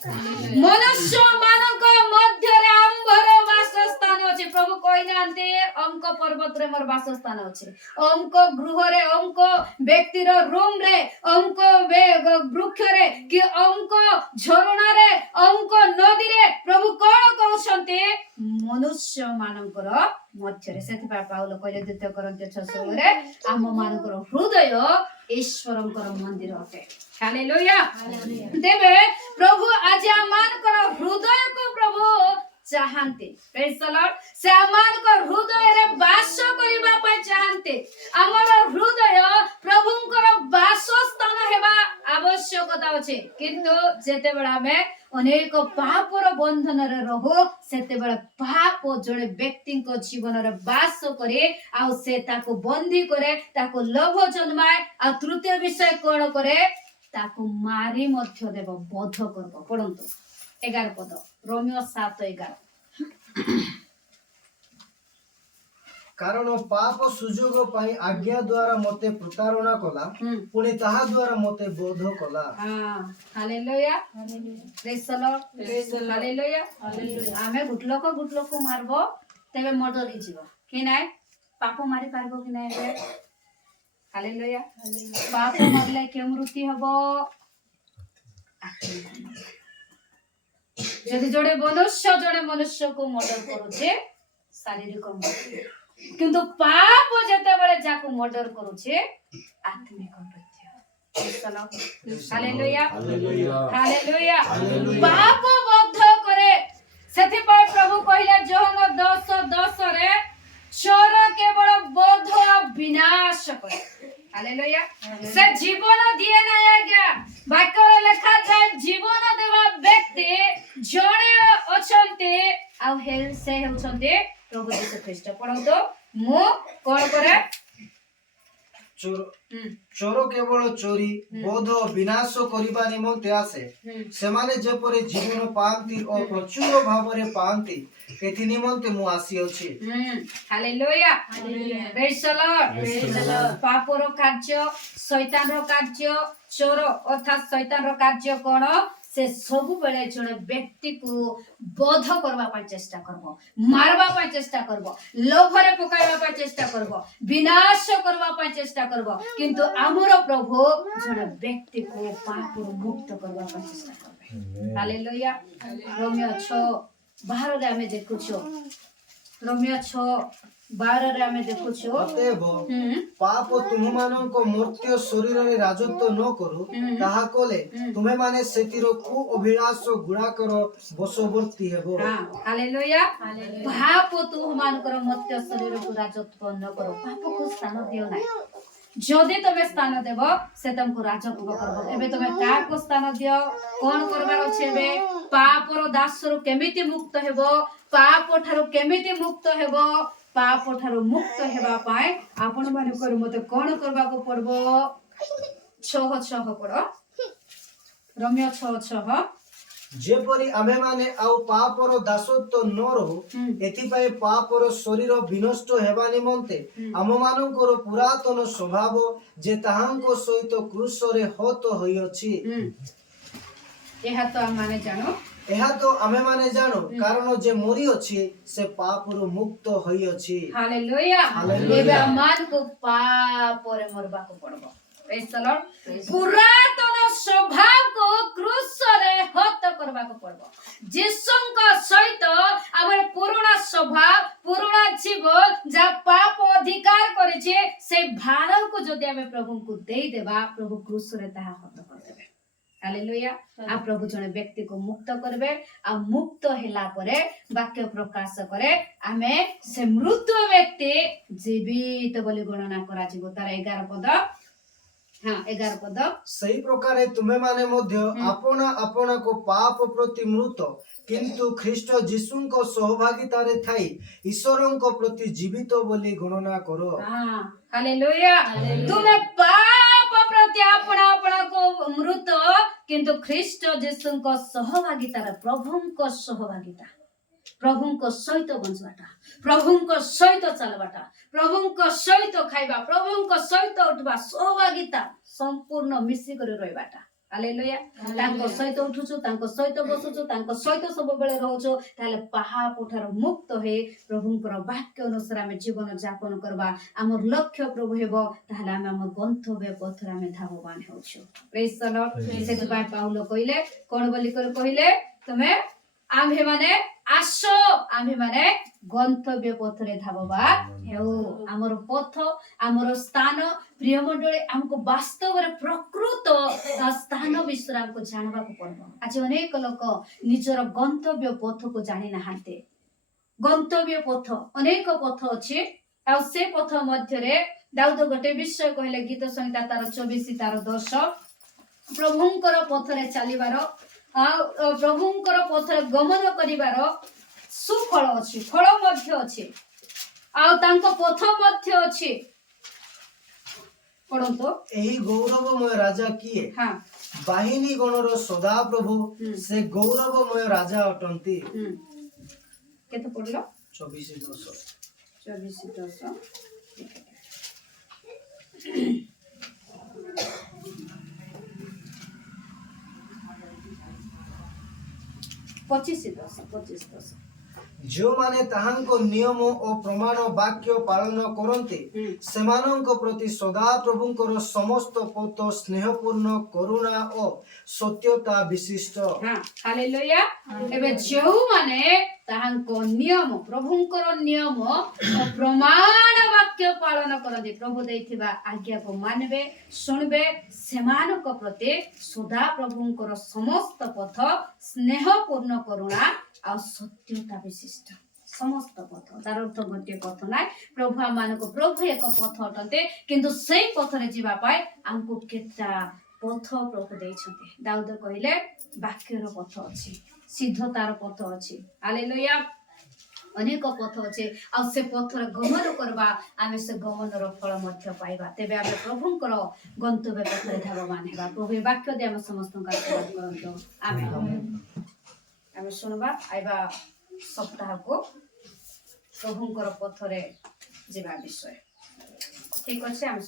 ମନୁଷ୍ୟ ମାନଙ୍କ ମଧ୍ୟରେ ଆମ୍ଭର ବାସସ୍ଥାନ ଅଛି। ପ୍ରଭୁ କହିନାହାନ୍ତି ଅମକ ପର୍ବତରେ ମୋର ବାସସ୍ଥାନ ଅଛି, ଅମକ ଗୃହରେ, ଅମକ ବ୍ୟକ୍ତିର ରୁମ ରେ, ଅମକ ବୃକ୍ଷରେ କି ଅମକ ଝରଣାରେ, ଅମକ ନଦୀରେ। ପ୍ରଭୁ କଣ କହୁଛନ୍ତି? ମନୁଷ୍ୟ ମାନଙ୍କର ମଧ୍ୟରେ। ସେଥିପାଇଁ ପାଉଲ କହିଲେ 2 Corinthians 6:16 ଆମ ମାନଙ୍କର ହୃଦୟ ଈଶ୍ୱରଙ୍କର ମନ୍ଦିର ଅଟେ। ହାଲେଲୁୟା। ତେବେ ପ୍ରଭୁ ଆଜି ଆମ ମାନଙ୍କର ହୃଦୟକୁ ପ୍ରଭୁ ଚାହାନ୍ତି। ପ୍ରେଜ୍ ଦ ଲର୍ଡ। ସେ ଆମମାନଙ୍କ ହୃଦୟରେ ବାସ କରିବା ପାଇଁ ଚାହାନ୍ତି। ଆମର ହୃଦୟ ପ୍ରଭୁଙ୍କର ବାସସ୍ଥାନ ହେବା ଆବଶ୍ୟକତା ଅଛି। କିନ୍ତୁ ଯେତେବେଳେ ଆମେ ଅନେକ ପାପର ବନ୍ଧନରେ ରହୁ, ସେତେବେଳେ ପାପ ଜଣେ ବ୍ୟକ୍ତିଙ୍କ ଜୀବନରେ ବାସ କରେ ଆଉ ସେ ତାକୁ ବନ୍ଦୀ କରେ, ତାକୁ ଲୋଭ ଜନ୍ମାଏ। ଆଉ ତୃତୀୟ ବିଷୟ କଣ କରେ? ତାକୁ ମାରି ମଧ୍ୟ ଦେବ, ବଧ କରିବ। ପଢନ୍ତୁ 11 ପଦ ରୋମିଓ 7:11। କାରଣ ପାପ ସୁଯୋଗ ପାଇଁ ଆଜ୍ଞା ଦ୍ୱାରା ମତେ ପ୍ରତାରଣା କଲା, ପୁଣି ତାହା ଦ୍ୱାରା ମତେ ବୋଧ କଲା। ହାଲେଲୁୟା। ପ୍ରେଜ୍ ଦ ଲର୍ଡ। ହାଲେଲୁୟା। ଆମେ ଗୁଟ ଲୋକ ମାରବ ତେବେ ମର୍ଡର ହେଇଯିବ କି ନାଇଁ? ପାପ ମାରି ପାରିବ କି ନାଇଁ? ହାଲେଲୁୟା। ପାପ ମାରିଲେ କେଉଁ ମୃତ୍ୟୁ ହବ? ଯଦି ଜଣେ ମନୁଷ୍ୟକୁ ମର୍ଡର କରୁଛେ ଶାରୀରିକ ମୃତ୍ୟୁ, କିନ୍ତୁ ପାପ ଯେତେବେଳେ ଯାକୁ ମର୍ଡର କରୁଛେ ଆତ୍ମିକ ମୃତ୍ୟୁ। ହାଲେଲୁୟା। ହାଲେଲୁୟା। ପାପ ବଦ୍ଧ କରେ। ସେଥିପାଇଁ ପ୍ରଭୁ କହିଲେ ଯୋହନ 10:10 ଚୋର କେବଳ ବଧ ଆଉ ବିନାଶ କରେ। ହାଲେଲୁୟା। ସେ ଜୀବନ ଦିଏ ନାହିଁ ଆଜ୍ଞା। ବାକ୍ୟରେ ଲେଖାଯାଏ ଜୀବନ ଦେବା ବ୍ୟକ୍ତି ଜଣେ ଅଛନ୍ତି ଆଉ ସେ ହେଉଛନ୍ତି ପ୍ରଭୁ ଯୀଶୁ ଖ୍ରୀଷ୍ଟ। ପଢନ୍ତୁ ମୁଁ କଣ କରେ? ଚୋର କେବଳ ଚୋରି, ବୋଧ, ବିନାଶ କରିବା ନିମନ୍ତେ ଆସେ। ସେମାନେ ଯେପରି ଜୀବନ ପାଆନ୍ତି ଓ ପ୍ରଚୁର ଭାବରେ ପାଆନ୍ତି, ଏଥି ନିମନ୍ତେ ମୁଁ ଆସିଅଛି। ହାଲେଲୁୟା। ପ୍ରେଜ୍ ଦ ଲର୍ଡ। ପାପର କାର୍ଯ୍ୟ, ଶୈତାନର କାର୍ଯ୍ୟ, ଚୋର ଅର୍ଥାତ୍ ଶୈତାନର କାର୍ଯ୍ୟ କଣ? ସେ ସବୁବେଳେ ଜଣେ ବ୍ୟକ୍ତିକୁ ବୋଧ କରିବା ପାଇଁ ଚେଷ୍ଟା କରିବ, ମାରବା ପାଇଁ ଚେଷ୍ଟା କରିବ, ଲୋଭରେ ପକାଇବା ପାଇଁ ଚେଷ୍ଟା କରିବ, ବିନାଶ କରିବା ପାଇଁ ଚେଷ୍ଟା କରିବ। କିନ୍ତୁ ଆମର ପ୍ରଭୁ ଜଣେ ବ୍ୟକ୍ତିକୁ ପାପରୁ ମୁକ୍ତ କରିବା ପାଇଁ ଚେଷ୍ଟା କରିବେ। ହାଲେଲୁୟା। ରୋମିଓ 6:12 ଆମେ ଦେଖୁଛୁ। ରୋମିଓ 6:12 ଆମେ ଦେଖୁଛୁ। ଅତଏବ ପାପ ତୁମମାନଙ୍କ ମର୍ତ୍ତ୍ୟ ଶରୀରରେ ରାଜତ୍ୱ ନ କରୁ, ତାହା କଲେ ତୁମେମାନେ ସେଥିର କୁ ଅଭିଳାଷ ଗୁଡ଼ାକର ବଶବର୍ତ୍ତୀ ହେବ। ହାଲେଲୁୟା। ପାପ ତୁମମାନଙ୍କର ମର୍ତ୍ତ୍ୟ ଶରୀରକୁ ରାଜତ୍ୱ ନ କର। ପାପକୁ ସ୍ଥାନ ଦିଅ ନାହିଁ। ଯଦି ତମେ ସ୍ଥାନ ଦେବ ସେ ତମକୁ ରାଜତ୍ୱ କରିବ। ଏବେ ତମେ କାହାକୁ ସ୍ଥାନ ଦିଅ? କଣ କରିବାର ଅଛି? ଏବେ ପାପର ଦାସରୁ କେମିତି ମୁକ୍ତ ହେବ? ପାପ ଠାରୁ କେମିତି ମୁକ୍ତ ହେବ? ପାପ ଠାରୁ ମୁକ୍ତ ହେବା ପାଇଁ ଆପଣ ମାନଙ୍କର ମତେ କଣ କରିବାକୁ ପଡିବ? 6:6 ପଢ। ରୋମିଓ 6:6। ଯେପରି ଆମେମାନେ ଆଉ ପାପର ଦାସତ୍ୱ ନ ରହୁ, ଏଥିପାଇଁ ପାପର ଶରୀର ବିନଷ୍ଟ ହେବା ନିମନ୍ତେ ଆମମାନଙ୍କର ପୁରାତନ ସ୍ୱଭାବ ଯେ ତାହାଙ୍କ ସହିତ କ୍ରୁଶରେ ହତ ହୋଇଅଛି। ଏହା ତ ଆମେମାନେ ଜାଣୁ, କାରଣ ଯେ ମରିଅଛି ସେ ପାପରୁ ମୁକ୍ତ ହୋଇଅଛି। ହାଲେଲୁୟା। ଏବେ ଆମମାନଙ୍କୁ ପାପରେ ମରବାକୁ ପଡିବ। Praise the Lord. पुरातन स्वभाव को क्रूस रे हत करबा को पड़बो जीसुଙ୍କ सहित हमर पुराना स्वभाव पुराना जीवन जा पाप अधिकार करिछे से भार को जदि हमें प्रभु को देई देबा प्रभु क्रूस रे ताहा हत कर देबे हालेलुया आ प्रभु जने व्यक्ति को मुक्त करबे आ मुक्त हेला परे वाक्य प्रकाश करे आमे से मृत व्यक्ति जीवित बोली गणना करा जीवो तार 11 पद हाँ 11 पद सही प्रकार तुम्हें माने मध्य अपना अपना को पाप प्रति मृत किंतु ख्रीष्ट जीशुଙ୍କ सहभागितारे थाई ईश्वरଙ୍କ प्रति जीवित बोली गणना करो हाँ हालेलुया तुमे पाप प्रति अपना अपना को मृत किंतु ख्रीष्ट जीशुଙ୍କ सहभागितारे प्रभुଙ୍କ सहभागिता प्रभुଙ୍କ सहित बंचबाटा प्रभुଙ୍କ सहित चलबाटा प्रभुଙ୍କ सहित खाइबा प्रभुଙ୍କ सहित उठबा सहभागिता संपूर्ण मिसी कर रहबाटा हालेलुया तांको सहित उठुछु तांको सहित बसुछु तांको सहित सब बेले रहउछु ताले पाप उठार मुक्त हे प्रभुଙ୍କର वाक्य अनुसार हम जीवन यापन करबा हमर लक्ष्य प्रभु हेबो ताले हम गंतव्य पथरे हम धावमान होछु प्रेज द लॉर्ड से बाय पाउलो कहिले कोन बोली कर कहिले तमे आम्भे माने आसो आम्भे माने गंतव्य पथरे धावबा हेउ हमर पथ हमर स्थान प्रिय मंडळी हमको वास्तव रे प्रकृत स्थान विषय हमको जानबा को पड़बो आज अनेक लोक निजर गंतव्य पथ को जानि नाहांते गंतव्य पथ अनेक पथ अछि आ से पथ मध्य रे दाऊद गोटे विषय कहले गीत संहिता तार 24 तार 10 प्रभुंकर पथरे चलिबार प्रभुंकर पथरे गमन करिबार सुफल अछि फल मध्य अछि आ तांको पथ मध्य अछि पढंतो एही गौरवमय राजा किए हां बाहिनी गणर सदा प्रभु से गौरवमय राजा अटंती केते पढलो 24:10 24:10 25:10 जो माने ताहांको नियम और प्रमाण वाक्य पालन करन्ते सेमानंको प्रति सदा प्रभुंकर समस्त पथ स्नेहपूर्ण करुणा और सत्यता विशिष्ट हां हालेलुया एबे जेहु माने ताहांको नियम प्रभुंकर नियम और प्रमाण वाक्य पालन करन्ते प्रभु दैथिबा आज्ञा को मानबे सुनबे सेमानक प्रति सदा प्रभुंकर समस्त पथ स्नेहपूर्ण करुणा और सत्यता विशिष्ट समस्त पथ तार अर्थ गोटे पथ ना प्रभु आमानको प्रभु एक पथ अटंते किंतु सेई पथरे जीवा पाए हमको केता पथ प्रभु दैछते दाऊद कहिले वाक्यर पथ अछि सिद्धतार पथ अछि हालेलुया अनेक पथ अछि आ से पथर गमन करबा आमे से गमनर फल मध्य पाइबा तेबे आमे प्रभुंकर गंतव्य पथरे धावमान हेबा प्रभु वाक्य दे हम समस्त का आशीर्वाद करंतो आमेन आमे सुनबा आइबा सप्ताह को प्रभुंकर पथरे जीवा विषय ठीक अछि हम